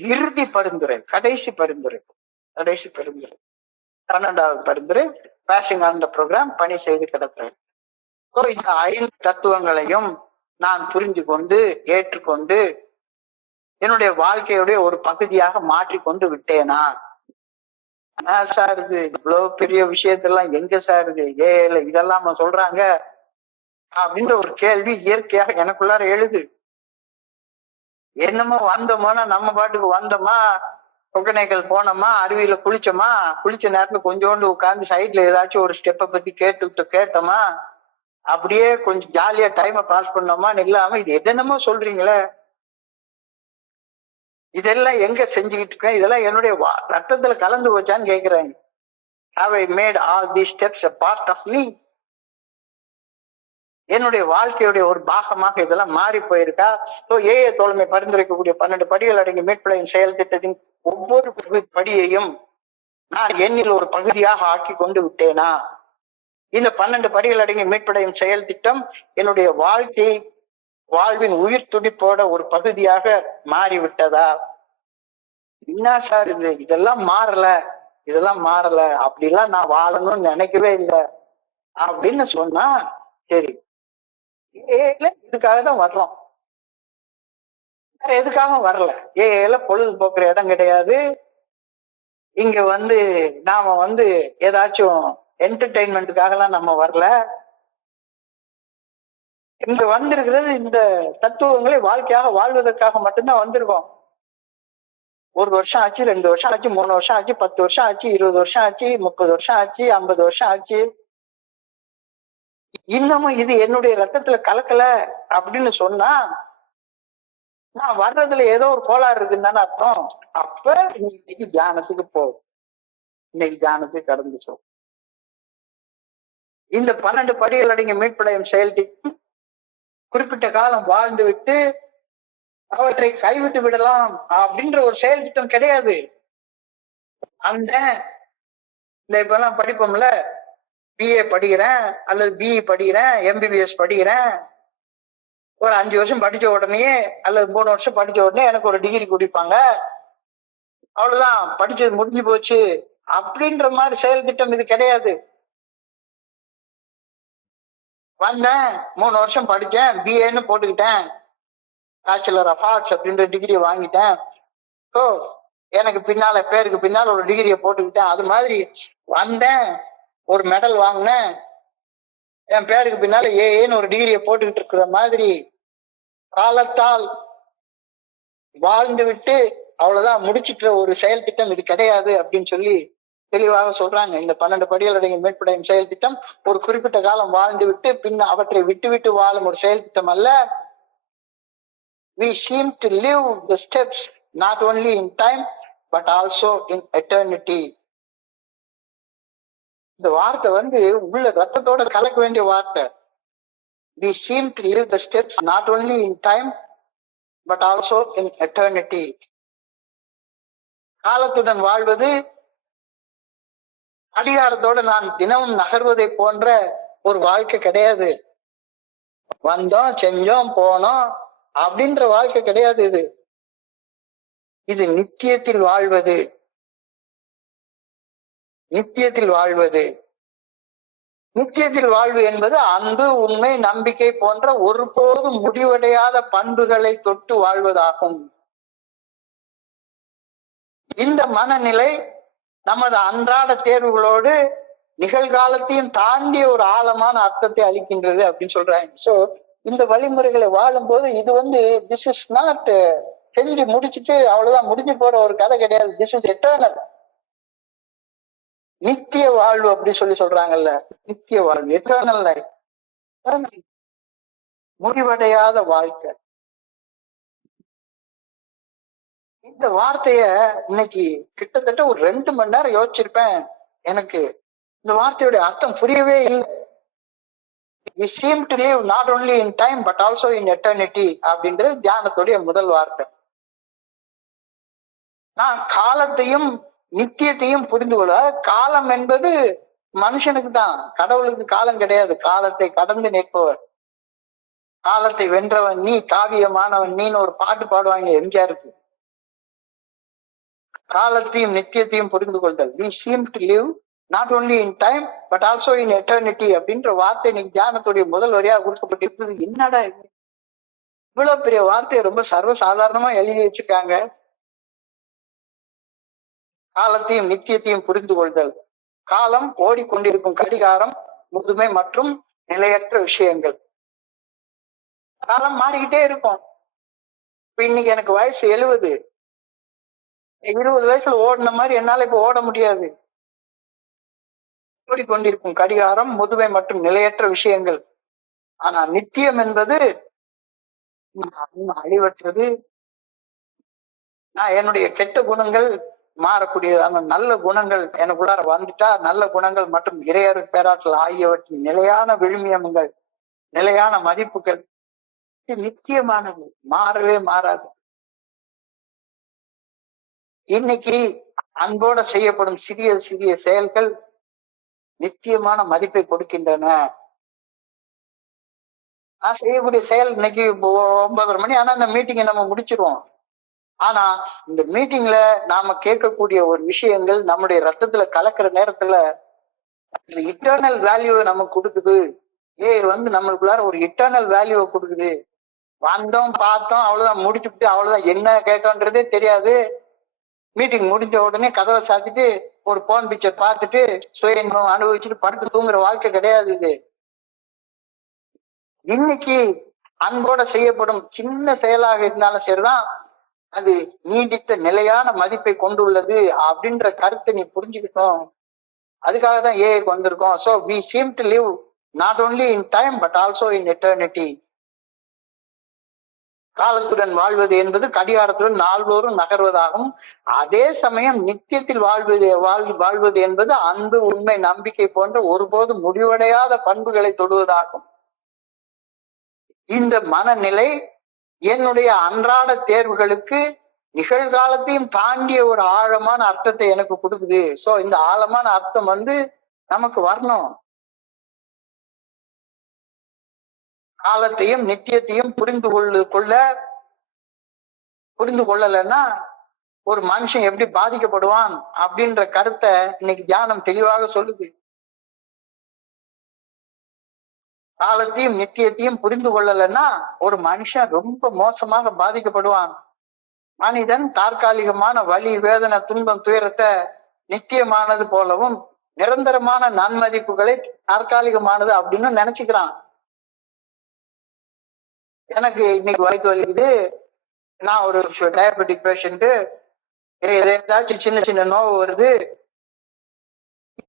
இறுதி பரிந்துரை, கடைசி பரிந்துரை. 12வது பரிந்துரை பேசிங் ஆன் த ப்ரோக்ராம், பணி செய்து கிடத்தல். இந்த 5 தத்துவங்களையும் நான் புரிஞ்சு கொண்டு ஏற்றுக்கொண்டு என்னுடைய வாழ்க்கையுடைய ஒரு பகுதியாக மாற்றிக்கொண்டு விட்டேனா? சார் இது இவ்வளவு பெரிய விஷயத்தெல்லாம் எங்க சார் இது இதெல்லாம் சொல்றாங்க அப்படின்ற ஒரு கேள்வி இயற்கையாக எனக்குள்ளார எழுது. என்னமோ வந்தோமோனா நம்ம பாட்டுக்கு வந்தோமா, ஒகேனக்கல் போனோமா, அருவியில குளிச்சோமா, குளிச்ச நேரத்துல கொஞ்சோண்டு உட்கார்ந்து சைட்ல ஏதாச்சும் ஒரு ஸ்டெப்பை பத்தி கேட்டோமா, அப்படியே கொஞ்சம் ஜாலியா டைமை பாஸ் பண்ணோமான்னு இல்லாம இது என்னென்னமோ சொல்றீங்களே, இதெல்லாம் எங்க செஞ்சுக்கிட்டு இருக்கேன், இதெல்லாம் என்னுடைய ரத்தத்துல கலந்து வச்சான்னு கேக்குறாங்க. Have I made all these steps a part of me? என்னுடைய வாழ்க்கையுடைய ஒரு பாகமாக இதெல்லாம் மாறி போயிருக்கா? தோழமை பரிந்துரைக்கக்கூடிய 12 படிகள் அடங்கிய மேற்படையின் செயல் திட்டத்தின் ஒவ்வொரு படியையும் நான் என்னில் ஒரு பகுதியாக ஆக்கி கொண்டு விட்டேனா? இந்த 12 படிகள் அடங்கிய மீட்படையும் செயல் திட்டம் என்னுடைய வாழ்வின் உயிர் துடிப்போட ஒரு பகுதியாக மாறிவிட்டதா? என்ன சார் இதெல்லாம் மாறல அப்படிலாம் நான் வாழணும்னு நினைக்கவே இல்லை அப்படின்னு சொன்னா சரி, இதுக்காக தான் வர்றோம், வேற எதுக்காக வரல. பொழுதுபோக்குற இடம் கிடையாது. இங்க நாம ஏதாச்சும் என்டர்டெயின்மெண்ட்டுக்காக எல்லாம் நம்ம வரல. இங்க வந்திருக்கிறது இந்த தத்துவங்களை வாழ்க்கையாக வாழ்வதற்காக மட்டும்தான் வந்திருக்கோம். 1 வருஷம் ஆச்சு, 2 வருஷம் ஆச்சு, 3 வருஷம் ஆச்சு, 10 வருஷம் ஆச்சு, 20 வருஷம் ஆச்சு, 30 வருஷம் ஆச்சு, 50 வருஷம் ஆச்சு, இன்னமும் இது என்னுடைய ரத்தத்துல கலக்கல அப்படின்னு சொன்னா நான் வர்றதுல ஏதோ ஒரு கோளாறு இருக்குன்னு தானே அர்த்தம். அப்ப இன்னைக்கு தியானத்துக்கு இன்னைக்கு தியானத்துக்கு கடந்துச்சோம். இந்த 12 படிகள் அடங்கிய மீட்படையும் செயல் திட்டம் குறிப்பிட்ட காலம் வாழ்ந்து விட்டு அவற்றை கைவிட்டு விடலாம் அப்படின்ற ஒரு செயல் திட்டம் கிடையாது. இந்த இப்ப எல்லாம் படிப்போம்ல, பிஏ படிக்கிறேன் அல்லது பிஇ படிக்கிறேன், எம்பிபிஎஸ் படிக்கிறேன், ஒரு 5 வருஷம் படிச்ச உடனே அல்லது 3 வருஷம் படிச்ச உடனே எனக்கு ஒரு டிகிரி கொடுப்பாங்க, அவ்வளவுதான் படிச்சது முடிஞ்சு போச்சு அப்படின்ற மாதிரி செயல் திட்டம் இது கிடையாது. வந்தேன், 3 வருஷம் படிச்சேன், பிஏன்னு போட்டுக்கிட்டேன், பேச்சுலர் ஆஃப் ஆர்ட்ஸ் அப்படின்ற டிகிரியை வாங்கிட்டேன், எனக்கு பேருக்கு பின்னால ஒரு டிகிரியை போட்டுக்கிட்டேன், அது மாதிரி வந்தேன், ஒரு மெடல் வாங்கினேன், என் பேருக்கு பின்னால ஏன்னு ஒரு டிகிரியை போட்டுக்கிட்டு இருக்கிற மாதிரி காலத்தால் வாழ்ந்து விட்டு அவ்வளவுதான் முடிச்சுக்கிற ஒரு செயல் திட்டம் இது கிடையாது அப்படின்னு சொல்லி தெளிவாக சொல்றாங்க. இந்த 12 படிகள் அடங்கிய மேற்படையும் செயல் திட்டம் ஒரு குறிப்பிட்ட காலம் வாழ்ந்து விட்டு பின் அவற்றை விட்டு வாழும் ஒரு செயல் திட்டம் அல்ல. We seem to live the steps not only in time but also in eternity. இந்த வார்த்தை உள்ள ரத்தத்தோட கலக்க வேண்டிய வார்த்தை. We seem to live the steps not only in time but also in eternity. காலத்துடன் வாழ்வது, அதிகாரத்தோட நான் தினமும் நகர்வதை போன்ற ஒரு வாழ்க்கை கிடையாது. வந்தோம், செஞ்சோம், போனோம் அப்படின்ற வாழ்க்கை கிடையாது. இது நித்தியத்தில் வாழ்வது. நித்தியத்தில் வாழ்வு என்பது அன்பு, உண்மை, நம்பிக்கை போன்ற ஒருபோதும் முடிவடையாத பண்புகளை தொட்டு வாழ்வதாகும். இந்த மனநிலை நமது அன்றாட தேர்வுகளோடு நிகழ்காலத்தையும் தாண்டிய ஒரு ஆழமான அர்த்தத்தை அளிக்கின்றது அப்படின்னு சொல்றாங்க. சோ இந்த வழிமுறைகளை வாழும் போது இது திஸ் இஸ் நாட் செஞ்சு முடிச்சுட்டு அவ்வளவுதான் முடிஞ்சு போற ஒரு கதை கிடையாது. திஸ் இஸ் எட்டர்னல், நித்திய வாழ்வு அப்படி சொல்றாங்கல்ல, நித்திய வாழ்வு, எட்டர்னல் லைஃப், முடிவடையாத வாழ்க்கை. இந்த வார்த்தைய இன்னைக்கு கிட்டத்தட்ட ஒரு 2 மணி நேரம் யோசிச்சிருப்பேன். எனக்கு இந்த வார்த்தையுடைய அர்த்தம் புரியவே இல்லை. We seem to live not only in time but also in eternity அப்படின்றது தியானத்துடைய முதல் வார்த்தை. நான் காலத்தையும் நித்தியத்தையும் புரிந்து கொள்ள, காலம் என்பது மனுஷனுக்கு தான், கடவுளுக்கு காலம் கிடையாது. காலத்தை கடந்து நிற்பவர், காலத்தை வென்றவன் நீ, காவியமானவன் நீன்னு ஒரு பாட்டு பாடுவாங்க எம்ஜிஆருக்கு. காலத்தையும் நித்தியத்தையும் புரிந்து கொள்தல். We seem to live not only in time but also in eternity அப்படின்ற வார்த்தை இன்னைக்கு தியானத்துடைய முதல் வரியா கொடுக்கப்பட்டிருக்கிறது. என்னடா இது, இவ்வளவு பெரிய வார்த்தையை ரொம்ப சர்வசாதாரணமா எழுதி வச்சிருக்காங்க. காலத்தையும் நித்தியத்தையும் புரிந்து கொள்தல். காலம் ஓடிக்கொண்டிருக்கும் கடிகாரம், முதுமை மற்றும் நிலையற்ற விஷயங்கள். காலம் மாறிக்கிட்டே இருக்கும். இப்ப இன்னைக்கு எனக்கு வயசு 70. 20 வயசுல ஓடின மாதிரி என்னால இப்ப ஓட முடியாது. ஓடிக்கொண்டிருக்கும் கடிகாரம், முதுமை மற்றும் நிலையற்ற விஷயங்கள். ஆனா நித்தியம் என்பது அழிவற்றது. நான் என்னுடைய கெட்ட குணங்கள் மாறக்கூடியதான நல்ல குணங்கள் எனக்குள்ளார வந்துட்டா, நல்ல குணங்கள் மற்றும் இறையறு பேராற்றல் ஆகியவற்றின் நிலையான விழுமியங்கள், நிலையான மதிப்புகள் நித்தியமானது, மாறவே மாறாது. இன்னைக்கு அன்போட செய்யப்படும் சிறிய சிறிய செயல்கள் நித்தியமான மதிப்பை கொடுக்கின்றன. நான் செய்யக்கூடிய செயல் இன்னைக்கு 9:30 மணி ஆனா இந்த மீட்டிங்கை நம்ம முடிச்சிருவோம். ஆனா இந்த மீட்டிங்ல நாம கேட்கக்கூடிய ஒரு விஷயங்கள் நம்முடைய ரத்தத்துல கலக்கிற நேரத்துல இட்டர்னல் வேல்யூவை நமக்கு கொடுக்குது. நம்மளுக்குள்ளார ஒரு இட்டர்னல் வேல்யூவை கொடுக்குது. வந்தோம், பார்த்தோம், அவ்வளவுதான், முடிச்சுட்டு அவ்வளவுதான், என்ன கேட்டோன்றதே தெரியாது. மீட்டிங் முடிஞ்ச உடனே கதவை சாத்திட்டு ஒரு போன் பிக்சர் பார்த்துட்டு சுயம் அனுபவிச்சுட்டு படுத்து தூங்குற வாழ்க்கை கிடையாது இது. இன்னைக்கு அன்போட செய்யப்படும் சின்ன செயலாக இருந்தாலும் சரிதான், அது நீடித்த நிலையான மதிப்பை கொண்டுள்ளது அப்படின்ற கருத்தை நீ புரிஞ்சுக்கிட்டோம். அதுக்காக தான் ஏஐக்கு வந்திருக்கோம். So we seem to live not only in time but also in eternity. காலத்துடன் வாழ்வது என்பது கடிகாரத்துடன் நாள்தோறும் நகர்வதாகும். அதே சமயம் நித்தியத்தில் வாழ்வது என்பது அன்பு, உண்மை, நம்பிக்கை போன்ற ஒருபோது முடிவடையாத பண்புகளை தொடுவதாகும். இந்த மனநிலை என்னுடைய அன்றாட தேர்வுகளுக்கு நிகழ்காலத்தையும் தாண்டிய ஒரு ஆழமான அர்த்தத்தை எனக்கு கொடுக்குது. சோ இந்த ஆழமான அர்த்தம் நமக்கு வரணும். காலத்தையும் நித்தியத்தையும் புரிந்து கொள்ளலன்னா ஒரு மனுஷன் எப்படி பாதிக்கப்படுவான் அப்படின்ற கருத்தை இன்னைக்கு தியானம் தெளிவாக சொல்லுது. காலத்தையும் நித்தியத்தையும் புரிந்து கொள்ளலன்னா ஒரு மனுஷன் ரொம்ப மோசமாக பாதிக்கப்படுவான். மனிதன் தற்காலிகமான வலி, வேதனை, துன்பம், துயரத்தை நித்தியமானது போலவும் நிரந்தரமான நன்மதிப்புகளை தற்காலிகமானது அப்படின்னு நினைச்சுக்கிறான். எனக்கு இன்னைக்கு வயிற்று வலிக்குது, நான் ஒரு டயபெட்டிக் பேஷண்ட், ஏதாச்சும் சின்ன சின்ன நோவு வருது,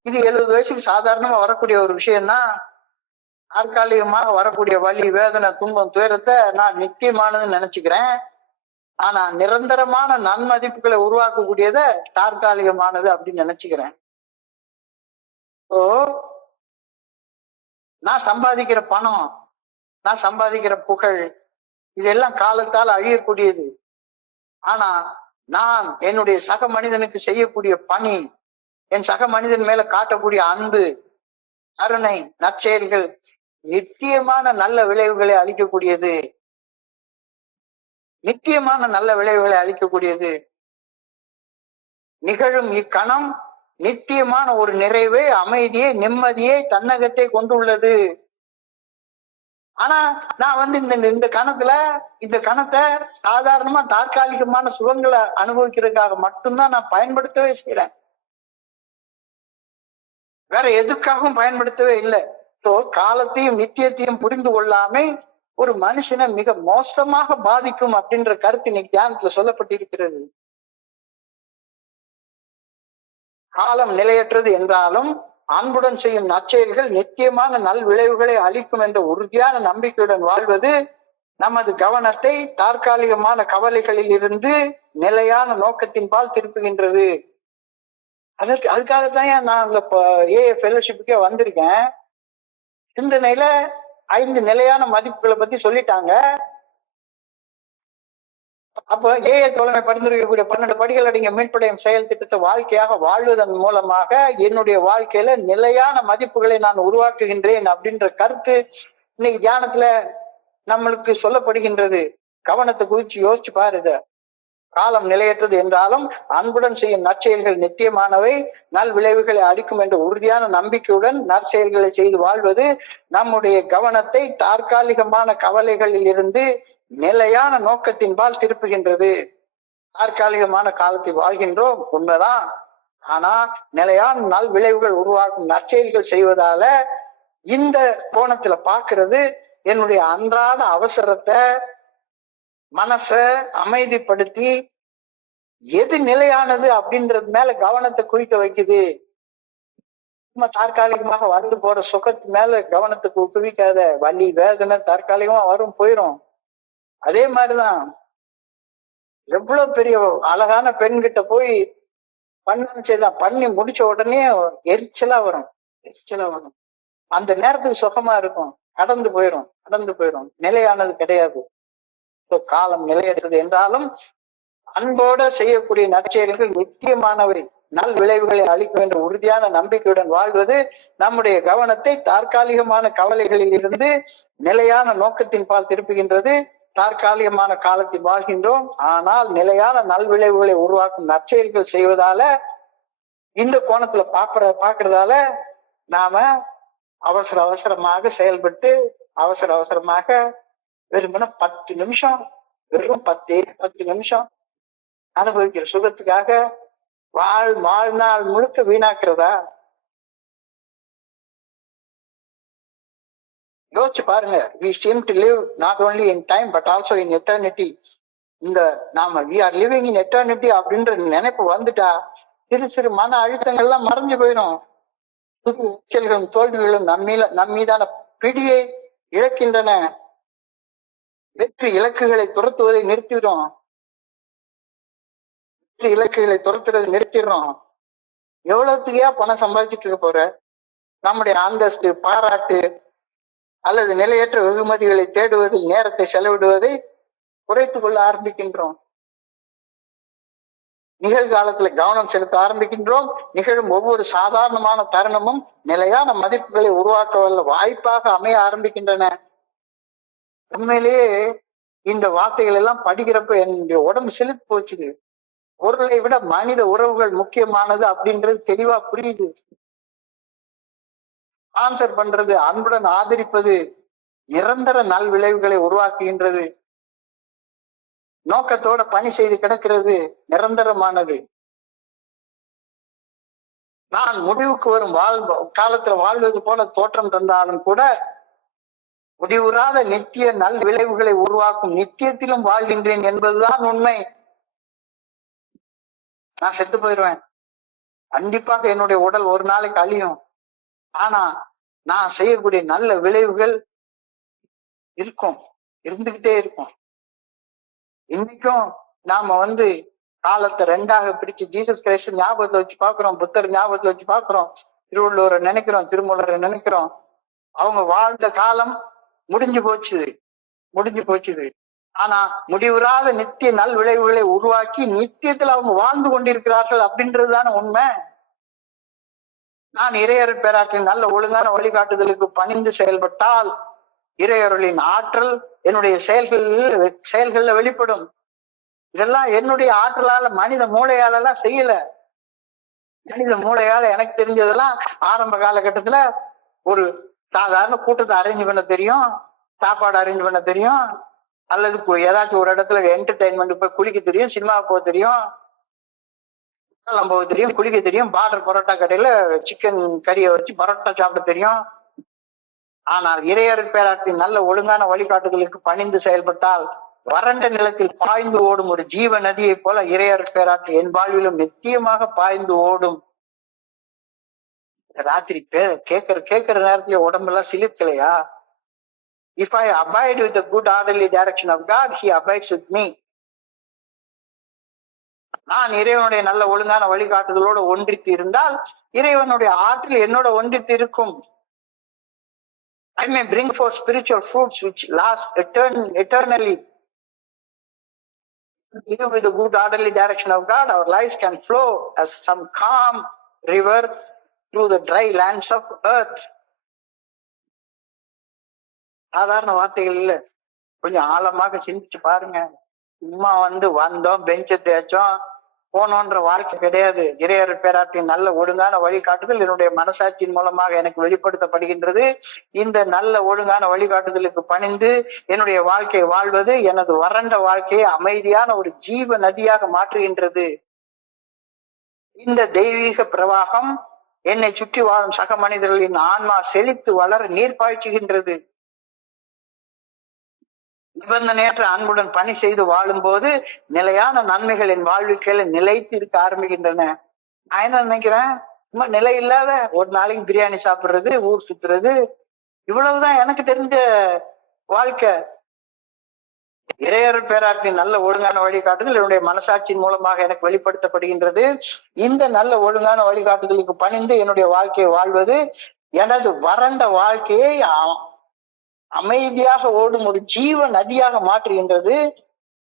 இது 70 வயசுக்கு சாதாரணமா வரக்கூடிய ஒரு விஷயம்தான். தற்காலிகமாக வரக்கூடிய வலி, வேதனை, துன்பம், துயரத்தை நான் நித்தியமானதுன்னு நினைச்சுக்கிறேன். ஆனா நிரந்தரமான நன்மதிப்புகளை உருவாக்கக்கூடியத தற்காலிகமானது அப்படின்னு நினைச்சுக்கிறேன். ஓ, நான் சம்பாதிக்கிற பணம், நான் சம்பாதிக்கிற புகழ், இதெல்லாம் காலத்தால் அழியக்கூடியது. ஆனா நான் என்னுடைய சக மனிதனுக்கு செய்யக்கூடிய பணி, என் சக மனிதன் மேல காட்டக்கூடிய அன்பு, கருணை, நற்செயல்கள் நித்தியமான நல்ல விளைவுகளை அளிக்கக்கூடியது. நித்தியமான நல்ல விளைவுகளை அளிக்கக்கூடியது. நிகழும் இக்கணம் நித்தியமான ஒரு நிறைவை, அமைதியை, நிம்மதியை தன்னகத்தை கொண்டுள்ளது. ஆனா நான் இந்த கணத்தை சாதாரணமா தற்காலிகமான சுகங்களை அனுபவிக்கிறதுக்காக மட்டும்தான் நான் பயன்படுத்தவே செய்யறேன். வேற எதுக்காகவும் பயன்படுத்தவே இல்லை. காலத்தையும் நித்தியத்தையும் புரிந்து கொள்ளாமை ஒரு மனுஷனை மிக மோசமாக பாதிக்கும் அப்படின்ற கருத்து இன்னைக்கு தியானத்துல சொல்லப்பட்டிருக்கிறது. காலம் நிலையற்றது என்றாலும் அன்புடன் செய்யும் நற்செயல்கள் நித்தியமான நல் விளைவுகளை அளிக்கும் என்ற உறுதியான நம்பிக்கையுடன் வாழ்வது நமது கவனத்தை தற்காலிகமான கவலைகளில் இருந்து நிலையான நோக்கத்தின் பால் திருப்புகின்றது. அதுக்காகத்தான் நான் அங்க ஃபெலோஷிப்புக்கே வந்திருக்கேன். சிந்தனையில 5 நிலையான மதிப்புகளை பத்தி சொல்லிட்டாங்க. அப்ப தோழமை பரிந்துரைக்கக்கூடிய 12 படிகள் அடங்கிய மீட்படையும் செயல் திட்டத்தை வாழ்க்கையாக வாழ்வதன் மூலமாக என்னுடைய வாழ்க்கையில நிலையான மதிப்புகளை நான் உருவாக்குகின்றேன் அப்படின்ற கருத்து இன்னைக்கு தியானத்துல நம்மளுக்கு சொல்லப்படுகின்றது. கவனத்தை குறிச்சு யோசிச்சு பாரு. இத காலம் நிலையற்றது என்றாலும் அன்புடன் செய்யும் நற்செயல்கள் நித்தியமானவை, நல் விளைவுகளை அளிக்கும் என்ற உறுதியான நம்பிக்கையுடன் நற்செயல்களை செய்து வாழ்வது நம்முடைய கவனத்தை தற்காலிகமான கவலைகளில் இருந்து நிலையான நோக்கத்தின்பால் திருப்புகின்றது. தற்காலிகமான காலத்தில் வாழ்கின்றோம் உண்மைதான். ஆனா நிலையான நல் விளைவுகள் உருவாக்கும் நற்செயல்கள் செய்வதால இந்த கோணத்துல பாக்குறது என்னுடைய அன்றாட அவசரத்தை மனச அமைதிப்படுத்தி எது நிலையானது அப்படின்றது மேல கவனத்தை குவிக்க வைக்குது. தற்காலிகமாக வந்து போற சுகத்து மேல கவனத்துக்கு குவிக்காத. வலி வேதனை தற்காலிகமா வரும் போயிரும். அதே மாதிரிதான் எவ்வளவு பெரிய அழகான பெண்கிட்ட போய் பண்ணி முடிச்ச உடனே எரிச்சலா வரும். அந்த நேரத்துக்கு சுகமா இருக்கும், கடந்து போயிரும். நிலையானது கிடையாது. காலம் நிலையற்றது என்றாலும் அன்போட செய்யக்கூடிய நற்செயல்கள் நித்தியமானவை, நல் விளைவுகளை அளிக்கும் என்ற உறுதியான நம்பிக்கையுடன் வாழ்வது நம்முடைய கவனத்தை தற்காலிகமான கவலைகளில் இருந்து நிலையான நோக்கத்தின் பால் திருப்புகின்றது. தற்காலிகமான காலத்தில் வாழ்கின்றோம், ஆனால் நிலையான நல் விளைவுகளை உருவாக்கும் நற்செயல்கள் செய்வதால இந்த கோணத்துல பாக்குறதால நாம அவசரமாக செயல்பட்டு அவசரமாக வெறுமன 10 நிமிஷம், வெறும் 10 நிமிஷம் அனுபவிக்கிற சுகத்துக்காக வாழ்நாள் முழுக்க வீணாக்குறதா? யோசிச்சு பாருங்க. we seem to live not only in time but also in eternity. இந்த நாம we are living in eternity அப்படின்ற நினைப்பு வந்துட்டா சிறு மன அழுத்தங்கள்லாம் மறைஞ்சு போயிடும். புது தோல்விகளும் நம்மீதான பிடியை இழக்கின்றன. வெற்றி இலக்குகளை துரத்துவதை நிறுத்திடுறோம். எவ்வளவுத்துக்கே பணம் சம்பாதிச்சுட்டு இருக்க போற? நம்முடைய அந்தஸ்து, பாராட்டு அல்லது நிலையற்ற வெகுமதிகளை தேடுவதில் நேரத்தை செலவிடுவதை குறைத்து கொள்ள ஆரம்பிக்கின்றோம். நிகழ்காலத்துல கவனம் செலுத்த ஆரம்பிக்கின்றோம். நிகழும் ஒவ்வொரு சாதாரணமான தருணமும் நிலையான மதிப்புகளை உருவாக்க வல்ல வாய்ப்பாக அமைய ஆரம்பிக்கின்றன. உண்மையிலேயே இந்த வார்த்தைகள் எல்லாம் படிக்கிறப்ப என்னுடைய உடம்பு செலுத்து போச்சுது. பொருளை விட மனித உறவுகள் முக்கியமானது அப்படின்றது தெளிவா புரியுது. ஆன்சர் பண்றது, அன்புடன் ஆதரிப்பது நிரந்தர நல் விளைவுகளை உருவாக்குகின்றது. நோக்கத்தோட பணி செய்து கிடக்கிறது நிரந்தரமானது. நான் முடிவுக்கு வரும் காலத்துல வாழ்வது போல தோற்றம் தந்தாலும் கூட முடிவுறாத நித்திய நல் விளைவுகளை உருவாக்கும் நித்தியத்திலும் வாழ்கின்றேன் என்பதுதான் உண்மை. நான் செத்து போயிடுவேன், கண்டிப்பாக என்னுடைய உடல் ஒரு நாளைக்கு அழியும். ஆனா நான் செய்யக்கூடிய நல்ல விளைவுகள் இருந்துகிட்டே இருக்கும். இன்னைக்கும் நாம காலத்தை 2ஆக பிரிச்சு ஜீசஸ் கிரைஸ்ட் ஞாபகத்துல வச்சு பாக்குறோம், புத்தர் ஞாபகத்துல வச்சு பாக்குறோம், திருவள்ளுவரை நினைக்கிறோம், திருமூலரை நினைக்கிறோம். அவங்க வாழ்ந்த காலம் முடிஞ்சு போச்சுது. ஆனா முடிவுறாத நித்திய நல் விளைவுகளை உருவாக்கி நித்தியத்துல அவங்க வாழ்ந்து கொண்டிருக்கிறார்கள் அப்படின்றதுதான உண்மை. நான் இறையருள் பேராற்றின் நல்ல ஒழுங்கான வழிகாட்டுதலுக்கு பணிந்து செயல்பட்டால் இறையருளின் ஆற்றல் என்னுடைய செயல்கள்ல வெளிப்படும். இதெல்லாம் என்னுடைய ஆற்றலால, மனித மூளையால எல்லாம் செய்யல. மனித மூளையால எனக்கு தெரிஞ்சதெல்லாம் ஆரம்ப காலகட்டத்துல ஒரு சாதாரண கூட்டத்தை அரேஞ்ச் பண்ண தெரியும், சாப்பாடு அரேஞ்ச் பண்ண தெரியும், அல்லது ஏதாச்சும் ஒரு இடத்துல என்டர்டைன்மெண்ட் போய் குளிக்க தெரியும், சினிமா போக தெரியும், போக தெரியும், குளிக்க தெரியும், பார்டர் பரோட்டா கடையில சிக்கன் கறியை வச்சு பரோட்டா சாப்பிட தெரியும். ஆனால் இறையருள் பேராற்றின் நல்ல ஒழுங்கான வழிகாட்டுதலுக்கு பணிந்து செயல்பட்டால் வறண்ட நிலத்தில் பாய்ந்து ஓடும் ஒரு ஜீவ நதியை போல இறையருள் பேராற்று என் வாழ்விலும் நித்தியமாக பாய்ந்து ஓடும். ராத்திரி கேட்கிற நேரத்துல உடம்பெல்லாம் சிலிர்க்கலையா? If I abide with the good orderly direction of God, He abides with me. நான் இறைவனுடைய நல்ல ஒழுங்கான வழிகாட்டுதலோடு ஒன்றித்து இருந்தால் இறைவனுடைய ஆற்றல் என்னோட ஒன்றித்து இருக்கும். I may bring forth spiritual fruits which last eternally. With the good orderly direction of God, our lives can flow as some calm river through the dry lands of earth. சாதாரண வார்த்தைகள் இல்ல, கொஞ்சம் ஆழமாக சிந்திச்சு பாருங்க. சும்மா வந்தோம் பெஞ்சை தேய்ச்சோம் போனோன்ற வாழ்க்கை கிடையாது. இறையர் பேராற்றின் நல்ல ஒழுங்கான வழிகாட்டுதல் என்னுடைய மனசாட்சியின் மூலமாக எனக்கு வெளிப்படுத்தப்படுகின்றது. இந்த நல்ல ஒழுங்கான வழிகாட்டுதலுக்கு பணிந்து என்னுடைய வாழ்க்கையை வாழ்வது எனது வறண்ட வாழ்க்கையை அமைதியான ஒரு ஜீவ நதியாக மாற்றுகின்றது. இந்த தெய்வீக பிரவாகம் என்னை சுற்றி வாழும் சக மனிதர்களின் ஆன்மா செழித்து வளர நீர் பாய்ச்சுகின்றது. நிபந்தனையற்ற அன்புடன் பணி செய்து வாழும் போது நிலையான நன்மைகள் என் வாழ்க்கையில நிலைத்து இருக்க ஆரம்பிக்கின்றன. நான் என்ன நினைக்கிறேன், நிலை இல்லாத ஒரு நாளைக்கு பிரியாணி சாப்பிடுறது, ஊர் சுத்துறது, இவ்வளவுதான் எனக்கு தெரிஞ்ச வாழ்க்கை. இறையர் பேராற்றின் நல்ல ஒழுங்கான வழிகாட்டுதல் என்னுடைய மனசாட்சியின் மூலமாக எனக்கு வெளிப்படுத்தப்படுகின்றது. இந்த நல்ல ஒழுங்கான வழிகாட்டுதலுக்கு பணிந்து என்னுடைய வாழ்க்கையை வாழ்வது எனது வறண்ட வாழ்க்கையை அமைதியாக ஓடும் ஒரு ஜீவ நதியாக மாற்றுகின்றது.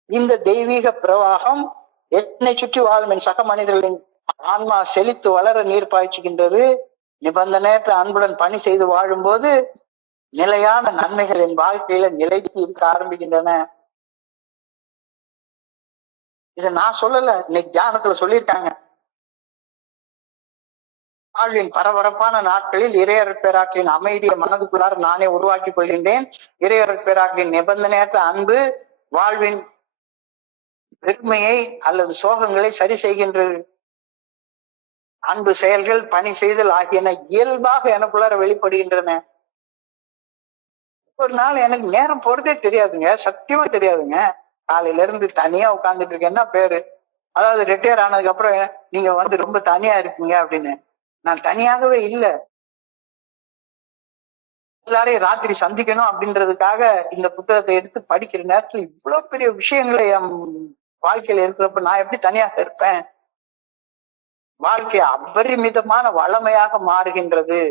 இந்த தெய்வீக பிரவாகம் என்னை சுற்றி வாழும் என் சக மனிதர்களின் ஆன்மா செழித்து வளர நீர் பாய்ச்சுகின்றது. நிபந்தனையற்ற அன்புடன் பணி செய்து வாழும் போது நிலையான நன்மைகள் என் வாழ்க்கையில நிலைத்து இருக்க ஆரம்பிக்கின்றன. இதை நான் சொல்லல, இன்னைக்கு தியானத்துல சொல்லியிருக்காங்க. வாழ்வின் பரபரப்பான நாட்களில் இறையர் பேராற்றின் அமைதியை மனதுக்குள்ளார நானே உருவாக்கி கொள்கின்றேன். இறையர் பேராற்றின் நிபந்தனையற்ற அன்பு வாழ்வின் பெருமையை அல்லது சோகங்களை சரி செய்கின்றது. அன்பு செயல்கள் பணி செய்தல் ஆகியன இயல்பாக எனக்குள்ளார வெளிப்படுகின்றன. ஒரு நாள் எனக்கு நேரம் போறதே தெரியாதுங்க, சத்தியமா தெரியாதுங்க. காலையில இருந்து தனியா உட்கார்ந்துட்டு இருக்கேன்னா பேரு, அதாவது ரிட்டையர் ஆனதுக்கு அப்புறம் நீங்க ரொம்ப தனியா இருக்கீங்க அப்படின்னு. நான் தனியாகவே இல்லை. எல்லாரையும் ராத்திரி சந்திக்கணும் அப்படின்றதுக்காக இந்த புத்தகத்தை எடுத்து படிக்கிற நேரத்துல இவ்வளவு பெரிய விஷயங்களை என் வாழ்க்கையில இருக்கிறப்ப நான் எப்படி தனியாக இருப்பேன்? வாழ்க்கை அபரிமிதமான வளமையாக மாறுகின்றது.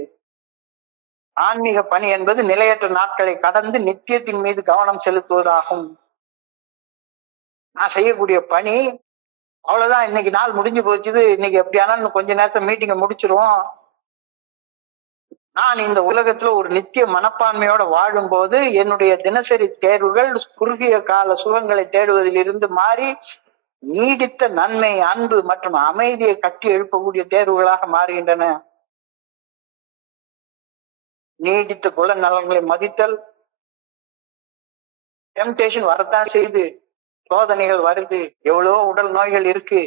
ஆன்மீக பணி என்பது நிலையற்ற நாட்களை கடந்து நித்தியத்தின் மீது கவனம் செலுத்துவதாகும். நான் செய்யக்கூடிய பணி அவ்வளவுதான், இன்னைக்கு நாள் முடிஞ்சு போச்சுது, இன்னைக்கு எப்படியானாலும் கொஞ்ச நேரத்துல மீட்டிங்கை முடிச்சிருவோம். நான் இந்த உலகத்துல ஒரு நித்திய மனப்பான்மையோட வாழும் போது என்னுடைய தினசரி தேர்வுகள் குறுகிய கால சுகங்களை தேடுவதில் இருந்து மாறி நீடித்த நன்மை, அன்பு மற்றும் அமைதியை கட்டி எழுப்பக்கூடிய தேர்வுகளாக மாறுகின்றன. நீடித்த குல நலன்களை மதித்தல். டெம்டேஷன் வரத்தான் செய்து, சோதனைகள் வருது, எவ்வளவோ உடல் நோய்கள் இருக்கு.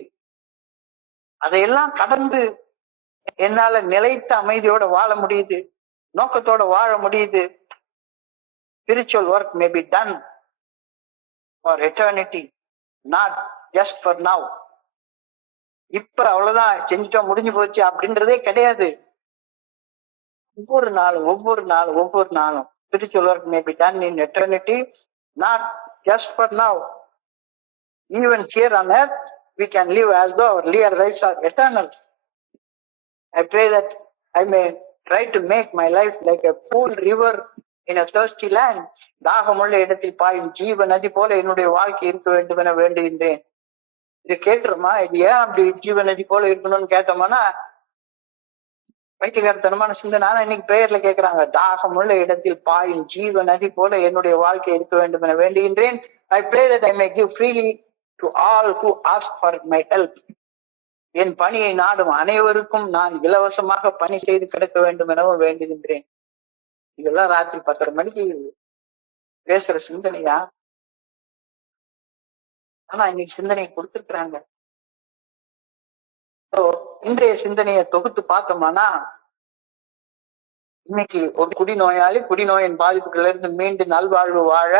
அதையெல்லாம் கடந்து என்னால நிலைத்த அமைதியோட வாழ முடியுது, நோக்கத்தோட வாழ முடியுது. Spiritual work may be done for eternity, not just for now. இப்ப அவ்வளவுதான் செஞ்சுட்டோம் முடிஞ்சு போச்சு அப்படின்றதே கிடையாது. ஒவ்வொரு நாளும் spiritual work may be done in eternity, not just for now. Even here on earth, we can live as though our lives are eternal. I pray that I may try to make my life like a cool river in a thirsty land. தாகமுள்ள இடத்தில் பாயும் ஜீவ நதி போல என்னுடைய வாழ்க்கை இருக்க வேண்டும் என வேண்டுகின்றேன். இது கேட்கிறோமா? இது ஏன் அப்படி ஜீவ நதி போல இருக்கணும்னு கேட்டோம்னா பைத்தியகாரத்தனமான சிந்தனை. ஆனா இன்னைக்கு பிரேயர்ல கேட்கிறாங்க, தாகமுள்ள இடத்தில் பாயும் ஜீவ நதி போல என்னுடைய வாழ்க்கை இருக்க வேண்டும் என வேண்டுகின்றேன். I pray that I may give freely to all who ask for my help. என் பணியை நாடும் அனைவருக்கும் நான் இலவசமாக பணி செய்து கிடக்க வேண்டும் எனவும் வேண்டுகின்றேன். இதெல்லாம் ராத்திரி 10:30 மணிக்கு பேசுற சிந்தனையா? ஆனா இன்னைக்கு சிந்தனையை கொடுத்துருக்குறாங்க. இன்றைய சிந்தனையை தொகுத்து பார்த்தோம்னா, இன்னைக்கு ஒரு குடிநோயாளி குடிநோயின் பாதிப்புகள்ல இருந்து மீண்டு நல்வாழ்வு வாழ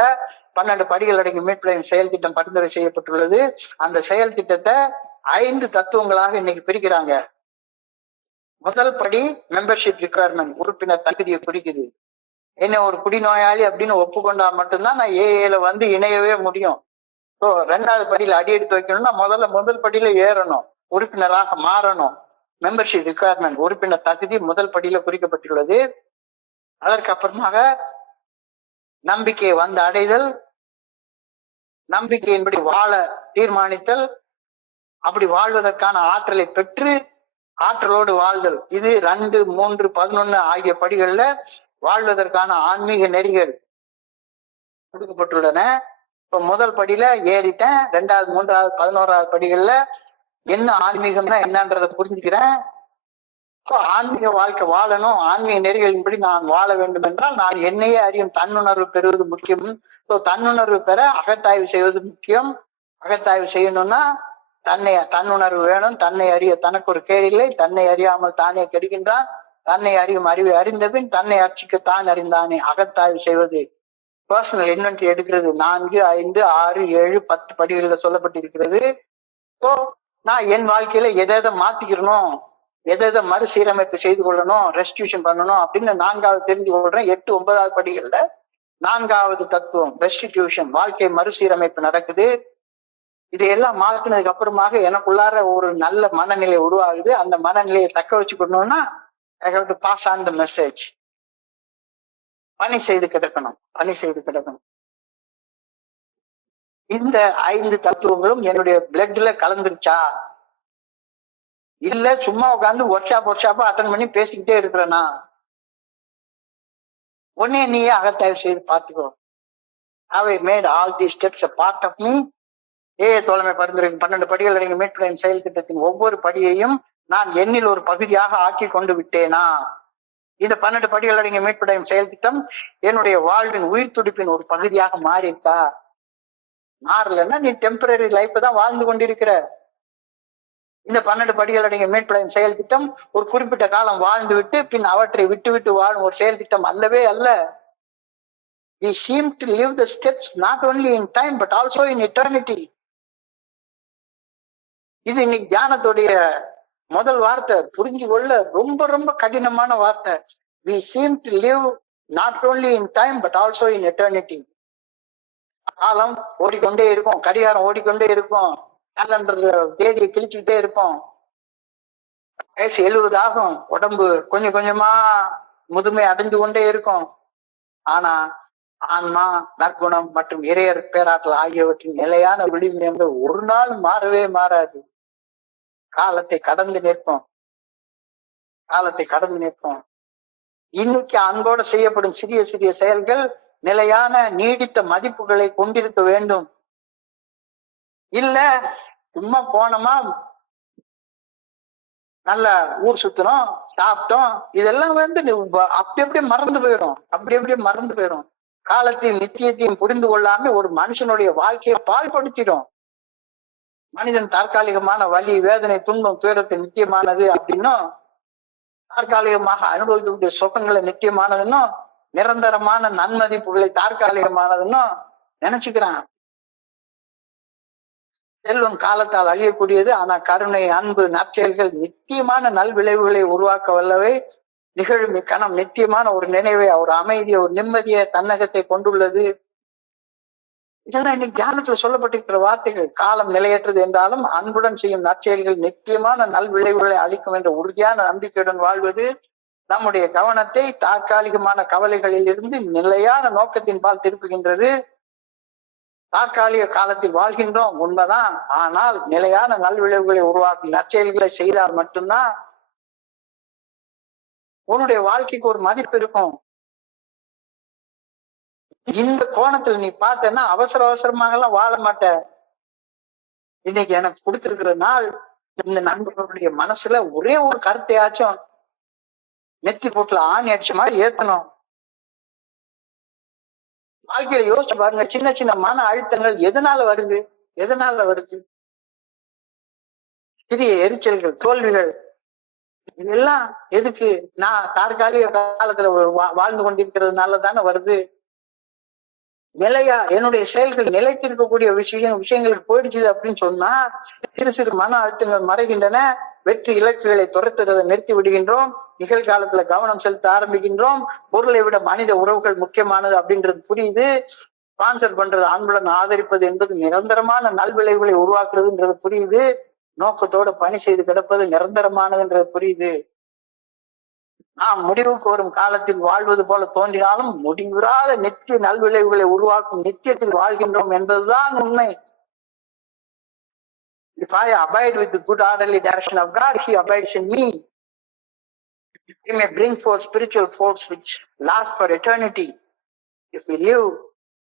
12 படிகள் அடங்கிய மீட்பு செயல் திட்டம் பரிந்துரை செய்யப்பட்டுள்ளது. அந்த செயல் திட்டத்தை 5 தத்துவங்களாக இன்னைக்கு பிரிக்கிறாங்க. முதல் படி மெம்பர்ஷிப் ரிக்வயர்மெண்ட், உறுப்பினர் தகுதியை குறிக்குது. என்ன ஒரு குடிநோயாளி அப்படின்னு ஒப்புக்கொண்டா மட்டும்தான் நான் ஏஏல இணையவே முடியும். ஸோ 2வது படியில அடி எடுத்து வைக்கணும்னா முதல் படியில ஏறணும், உறுப்பினராக மாறணும். மெம்பர்ஷிப் ரிக்குவயர்மெண்ட், உறுப்பினர் தகுதி முதல் படியில குறிக்கப்பட்டுள்ளது. அதற்கு அப்புறமாக நம்பிக்கையை வந்து அடைதல், நம்பிக்கையின்படி வாழ தீர்மானித்தல், அப்படி வாழ்வதற்கான ஆற்றலை பெற்று ஆற்றலோடு வாழ்தல். இது 2, 3, 11 ஆகிய படிகள்ல வாழ்வதற்கான ஆன்மீக நெறிகள் கொடுக்கப்பட்டுள்ளன. இப்ப முதல் படியில ஏறிட்டேன், 2வது, 3வது, 11வது படிகள்ல என்ன ஆன்மீகம்னா என்னன்றதை புரிஞ்சுக்கிறேன். இப்போ ஆன்மீக வாழ்க்கை வாழணும், ஆன்மீக நெறிகளின்படி நான் வாழ வேண்டும் என்றால் நான் என்னையே அறியும் தன்னுணர்வு பெறுவது முக்கியம். தன்னுணர்வு பெற அகத்தாய்வு செய்வது முக்கியம். அகத்தாய்வு செய்யணும்னா தன்னுணர்வு வேணும். தன்னை அறிய தனக்கு ஒரு கேடில்லை, தன்னை அறியாமல் தானே கெடுகின்றான், தன்னை அறியும் அறிவை அறிந்தபின் தன்னை அர்ச்சிக்க தான் அறிந்தானே. அகத்தாய்வு செய்வது, பர்சனல் இன்வென்டரி எடுக்கிறது 4, 5, 6, 7, 10 படிகளில் சொல்லப்பட்டிருக்கிறது. இப்போ நான் என் வாழ்க்கையில எதை மாத்திக்கிறணும், எதை மறுசீரமைப்பு செய்து கொள்ளணும், ரெஸ்டியூஷன் பண்ணணும் அப்படின்னு 4வது தெரிஞ்சு கொள்றேன். 8, 9வது படிகள்ல 4வது தத்துவம் ரெஸ்டிடியூஷன், வாழ்க்கை மறுசீரமைப்பு நடக்குது. இதையெல்லாம் மாத்தினதுக்கு அப்புறமாக எனக்குள்ளார ஒரு நல்ல மனநிலை உருவாகுது. அந்த மனநிலையை தக்க வச்சுக்கணும்னா I have to pass on the message. பணி செய்து கிடக்கணும், பணி செய்து கிடக்கணும். இந்த 5 தத்துவங்களும் என்னுடைய பிளட்ல கலந்துருச்சா, இல்ல சும்மா உட்காந்து ஒர்க் ஷாப் அட்டன் பண்ணி பேசிக்கிட்டே இருக்கிறேனா? உடனே நீயே அகத்தாய்வு செய்து பார்த்துக்கோ. Have I made all these steps a part of me? தோழமை பரிந்துரை 12 படிகள் அடங்கிய மீட்புடைய செயல் திட்டத்தின் ஒவ்வொரு படியையும் நான் எண்ணில் ஒரு பகுதியாக ஆக்கி கொண்டு விட்டேனா? இந்த 12 படிகள் அடங்கிய மீட்புடைய செயல் திட்டம் என்னுடைய வாழ்வின் உயிர் துடிப்பின் ஒரு பகுதியாக மாறிட்டா? மாறலன்னா நீ டெம்பரரி லைஃப் தான் வாழ்ந்து கொண்டிருக்கிற. இந்த 12 படிகள் அடங்கிய மீட்புடைய செயல் திட்டம் ஒரு குறிப்பிட்ட காலம் வாழ்ந்து விட்டு பின் அவற்றை விட்டு விட்டு வாழும் ஒரு செயல் திட்டம் அல்லவே அல்ல. We seem to live the steps not only in time but also in eternity. இது இன்னைக்கு தியானத்துடைய முதல் வார்த்தை. புரிஞ்சு கொள்ள ரொம்ப ரொம்ப கடினமான வார்த்தை. We seem to live not only in time but also in eternity. காலம் ஓடிக்கொண்டே இருக்கும், கடிகாரம் ஓடிக்கொண்டே இருக்கும், கேலண்டர்ல தேதியை கிழிச்சுக்கிட்டே இருப்போம். வயசு 70 ஆகும், உடம்பு கொஞ்சம் கொஞ்சமா முதுமை அடைந்து கொண்டே இருக்கும். ஆனா ஆன்மா, நற்குணம் மற்றும் இறையர் பேராற்றல் ஆகியவற்றின் நிலையான விளிம்பு என்பது ஒரு நாள் மாறவே மாறாது. காலத்தை கடந்து நிற்போம், காலத்தை கடந்து நிற்போம். இன்னைக்கு அன்போடு செய்யப்படும் சிறிய சிறிய செயல்கள் நிலையான நீடித்த மதிப்புகளை கொண்டிருக்க வேண்டும். இல்ல சும்மா போனோமா, நல்ல ஊர் சுத்தணும், சாப்பிட்டோம், இதெல்லாம் அப்படி அப்படியே மறந்து போயிடும், அப்படி அப்படியே மறந்து போயிடும். காலத்தையும் நித்தியத்தையும் புரிந்து கொள்ளாம ஒரு மனுஷனுடைய வாழ்க்கையை பாழ்படுத்திடும். மனிதன் தற்காலிகமான வலி, வேதனை, துன்பம், துயரத்தை நித்தியமானது அப்படின்னும், தற்காலிகமாக அனுபவிக்கக்கூடிய சுகங்களை நித்தியமானதுன்னும், நிரந்தரமான நன்மதிப்புகளை தற்காலிகமானதுன்னும் நினைச்சுக்கிறான். செல்வம் காலத்தால் அழியக்கூடியது, ஆனா கருணை, அன்பு, நற்செயல்கள் நித்தியமான நல்விளைவுகளை உருவாக்க வல்லவை. நிகழும் இக்கணம் நித்தியமான ஒரு நினைவை, ஒரு அமைதியை, ஒரு நிம்மதியை, தன்னகத்தை கொண்டுள்ளது. இதெல்லாம் இன்னைக்கு தியானத்துல சொல்லப்பட்டிருக்கிற வார்த்தைகள். காலம் நிலையற்றது என்றாலும் அன்புடன் செய்யும் நற்செயல்கள் நித்தியமான நல்விளைவுகளை அளிக்கும் என்ற உறுதியான நம்பிக்கையுடன் வாழ்வது நம்முடைய கவனத்தை தற்காலிகமான கவலைகளில் இருந்து நிலையான நோக்கத்தின் பால் திருப்புகின்றது. தற்காலிக காலத்தில் வாழ்கின்றோம் உண்மைதான், ஆனால் நிலையான நல்விளைவுகளை உருவாக்கும் நற்செயல்களை செய்தால் மட்டும்தான் உன்னுடைய வாழ்க்கைக்கு ஒரு மதிப்பு இருக்கும். இந்த கோணத்துல நீ பார்த்தன்னா அவசர அவசரமாக எல்லாம் வாழ மாட்ட. இன்னைக்கு எனக்கு கொடுத்திருக்கிற நாள், இந்த நண்பர்களுடைய மனசுல ஒரே ஒரு கருத்தையாச்சும் நெத்தி போட்டுல ஆணி அடிச்ச மாதிரி ஏத்தணும். வாழ்க்கையில யோசிச்சு பாருங்க, சின்ன சின்ன மன அழுத்தங்கள் எதனால வருது, எதனால வருது? சிறிய எரிச்சல்கள், தோல்விகள், இதெல்லாம் எதுக்கு? நான் தற்காலிக காலத்துல வாழ்ந்து கொண்டிருக்கிறதுனால தானே வருது. நிலையா என்னுடைய செயல்கள் நிலைத்திருக்கக்கூடிய விஷயங்களுக்கு போயிடுச்சு அப்படின்னு சொன்னா சிறு சிறு மன அழுத்தங்கள் மறைகின்றன. வெற்றி இலக்குகளை துரத்துறதை நிறுத்தி விடுகின்றோம். நிகழ்காலத்துல கவனம் செலுத்த ஆரம்பிக்கின்றோம். பொருளை விட மனித உறவுகள் முக்கியமானது அப்படின்றது புரியுது. ஸ்பான்சர் பண்றது, அன்புடன் ஆதரிப்பது என்பது நிரந்தரமான நல்விளைவுகளை உருவாக்குறதுன்றது புரியுது. நோக்கத்தோட பணி செய்து கிடப்பது நிரந்தரமானதுன்றது புரியுது. நாம் முடிவுக்கு வரும் காலத்தில் வாழ்வது போல தோன்றினாலும் முடிவுறாத நித்திய நல்விளைவுகளை உருவாக்கும் நித்தியத்தில் வாழ்கின்றோம் என்பதுதான் உண்மை. If I abide with the good orderly direction of God, He abides in me. We may bring forth spiritual force which lasts for eternity. If we live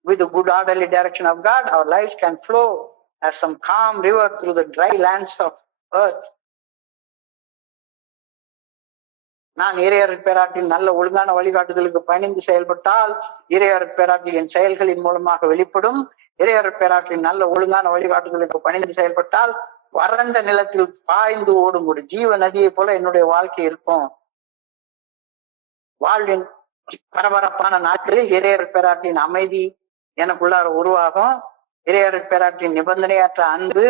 with the good orderly direction of God, our lives can flow as some calm river through the dry lands of earth. நான் இறையர் பேராட்டின் நல்ல ஒழுங்கான வழிகாட்டுதலுக்கு பணிந்து செயல்பட்டால் இறையர் பேராட்டில் என் செயல்களின் மூலமாக வெளிப்படும். இறையர் பேராட்டின் நல்ல ஒழுங்கான வழிகாட்டுதலுக்கு பணிந்து செயல்பட்டால் வறண்ட நிலத்தில் பாய்ந்து ஓடும் ஒரு ஜீவ நதியை போல என்னுடைய வாழ்க்கை இருக்கும். வாழ்வின் பரபரப்பான நாட்களில் இறையர் பேராட்டின் அமைதி எனக்குள்ளார உருவாகும். இறையர் பேராட்டின் நிபந்தனையற்ற அன்பு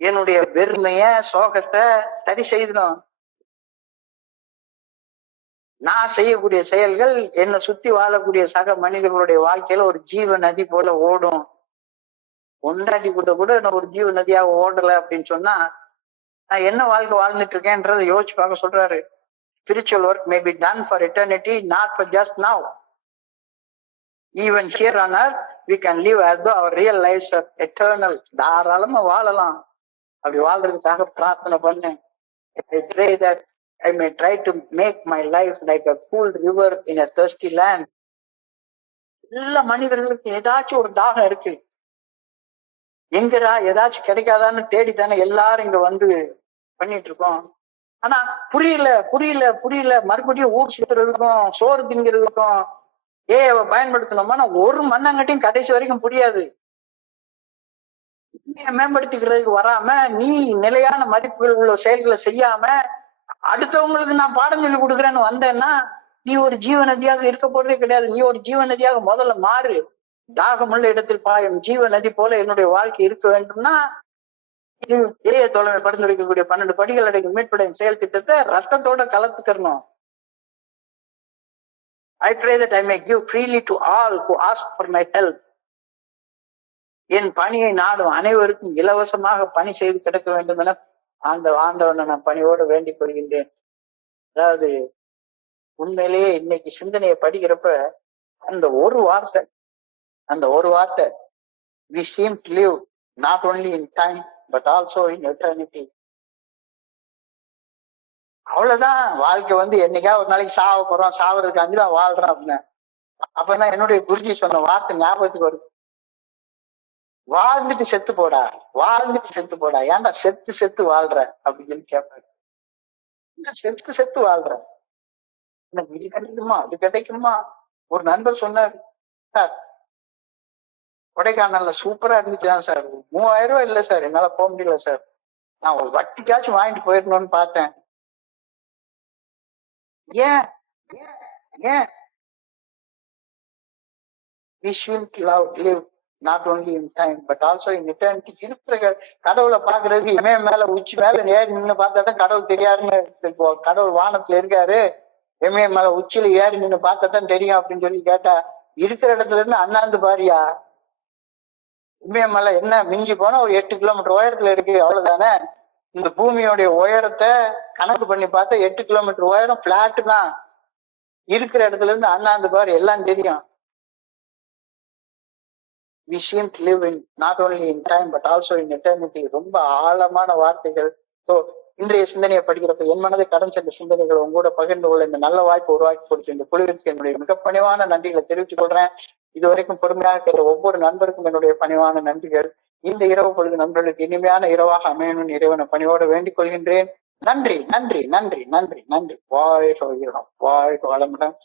என்னுடைய வெறுமைய சோகத்தை சரி செய்திடும். நான் செய்யக்கூடிய செயல்கள் என்னை சுத்தி வாழக்கூடிய சக மனிதர்களுடைய வாழ்க்கையில ஒரு ஜீவ நதி போல ஓடும். ஒன்றாடி கூட நான் ஒரு ஜீவ நதியாக ஓடல அப்படின்னு சொன்னா நான் என்ன வாழ்க்கை வாழ்ந்துட்டு இருக்கேன்றதை யோசிச்சு பார்க்க சொல்றாரு. Spiritual work may be done for eternity, not for just now. Even here on earth, we can live as though our real lives are eternal. தாராளமா வாழலாம். அப்படி வாழ்றதுக்காக பிரார்த்தனை பண்ணேன். I pray that I may try to make my life like a cool river in a thirsty land. எல்லா மனிதர்களுக்கு ஏதாச்சும் ஒரு தாகம் இருக்கு. எங்கடா ஏதாச்சும் கிடைக்காதான்னு தேடித்தானே எல்லாரும் இங்க வந்து பண்ணிட்டு இருக்கோம். ஆனா புரியல மறுபடியும் ஊர் சுத்துறதுக்கும் சோறு திங்கிறதுக்கும் பயன்படுத்தணுமா ஒரு மண்ணங்கட்டையும் கடைசி வரைக்கும் புரியாது. மேம்படுத்திக்கிறதுக்கு வராம நீ நிலையான மதிப்புகள் உள்ள செயல்களை செய்யாம அடுத்தவங்களுக்கு நான் பாடம் சொல்லி கொடுக்குறேன்னு வந்தேன்னா நீ ஒரு ஜீவ நதியாக இருக்க போறதே கிடையாது. நீ ஒரு ஜீவ நதியாக முதல்ல மாறு. தாகமுள்ள இடத்தில் பாயும் ஜீவ நதி போல என்னுடைய வாழ்க்கை இருக்க வேண்டும்னா இளைய தோழமை பரிந்துரைக்கக்கூடிய 12 படிகள் அடங்கும் மீட்படையும் செயல் திட்டத்தை ரத்தத்தோட கலத்துக்கணும். I pray that I may give freely to all who ask for my help. என் பணியை நாடும் அனைவருக்கும் இலவசமாக பணி செய்து கிடக்க வேண்டும் என ஆண்டவனை நான் பணியோடு வேண்டிக் கொள்கின்றேன். அதாவது உண்மையிலேயே இன்னைக்கு சிந்தனையை படிக்கிறப்ப அந்த ஒரு வார்த்தை we seem to live not only in time but also in eternity. அவ்வளவுதான் வாழ்க்கை. என்னைக்கா ஒரு நாளைக்கு சாவ போறோம், சாவறதுக்காண்டி தான் வாழ்றோம் அப்படின்னு. அப்பதான் என்னுடைய குருஜி சொன்ன வார்த்தை ஞாபகத்துக்கு வருது. வாழ்ந்துட்டு செத்து போடா ஏன்டா செத்து வாழ்ற அப்படின்னு சொல்லி கேட்பாரு. செத்து வாழ்ற இது கிடைக்குமா அது கிடைக்குமா? ஒரு நண்பர் சொன்னார், சார் கொடைக்கானல்ல சூப்பரா இருந்துச்சுதான் சார், 3000 ரூபாய் இல்ல சார், என்னால போக முடியல சார், நான் ஒரு வட்டிக்காச்சும் வாங்கிட்டு போயிடணும்னு பார்த்தேன். ஏன் we should live not only in time but also in eternity. இருக்கிற கடவுளை பாக்குறதுக்கு மேல உச்சி மேல ஏறி நின்று பார்த்தா தான் கடவுள் தெரியாருன்னு. கடவுள் வானத்துல இருக்காரு, மேல உச்சியில ஏறி நின்று பார்த்தா தான் தெரியும் அப்படின்னு சொல்லி கேட்டா இருக்கிற இடத்துல இருந்து அண்ணாந்து பாரியா, இமயமலை என்ன மிஞ்சி போனா ஒரு 8 கிலோமீட்டர் உயரத்துல இருக்கு, அவ்வளவுதானே. இந்த பூமியோடைய உயரத்தை கணக்கு பண்ணி பார்த்தா 8 கிலோமீட்டர் உயரம் பிளாட் தான். இருக்கிற இடத்துல இருந்து அண்ணாந்து பாரு எல்லாம் தெரியும். We seem to live in not only in time but also in eternity. ரொம்ப ஆழமான வார்த்தைகள். ஸோ இன்றைய சிந்தனையை படிக்கிறப்ப என் மனதை கடன் சென்ற சிந்தனைகள் உங்களோட பகிர்ந்து கொள்ள இந்த நல்ல வாய்ப்பை உருவாக்கி கொடுத்த இந்த குழுவிற்கு என்னுடைய மிக பணிவான நன்றிகளை தெரிவித்துக் கொள்றேன். இதுவரைக்கும் பொறுமையாக கேட்ட ஒவ்வொரு நண்பருக்கும் என்னுடைய பணிவான நன்றிகள். இந்த இரவு பொழுது நண்பர்களுக்கு இனிமையான இரவாக அமையணும் இறைவனை பணியோடு வேண்டிக் கொள்கின்றேன். நன்றி. வாழ்க வளமுடன்.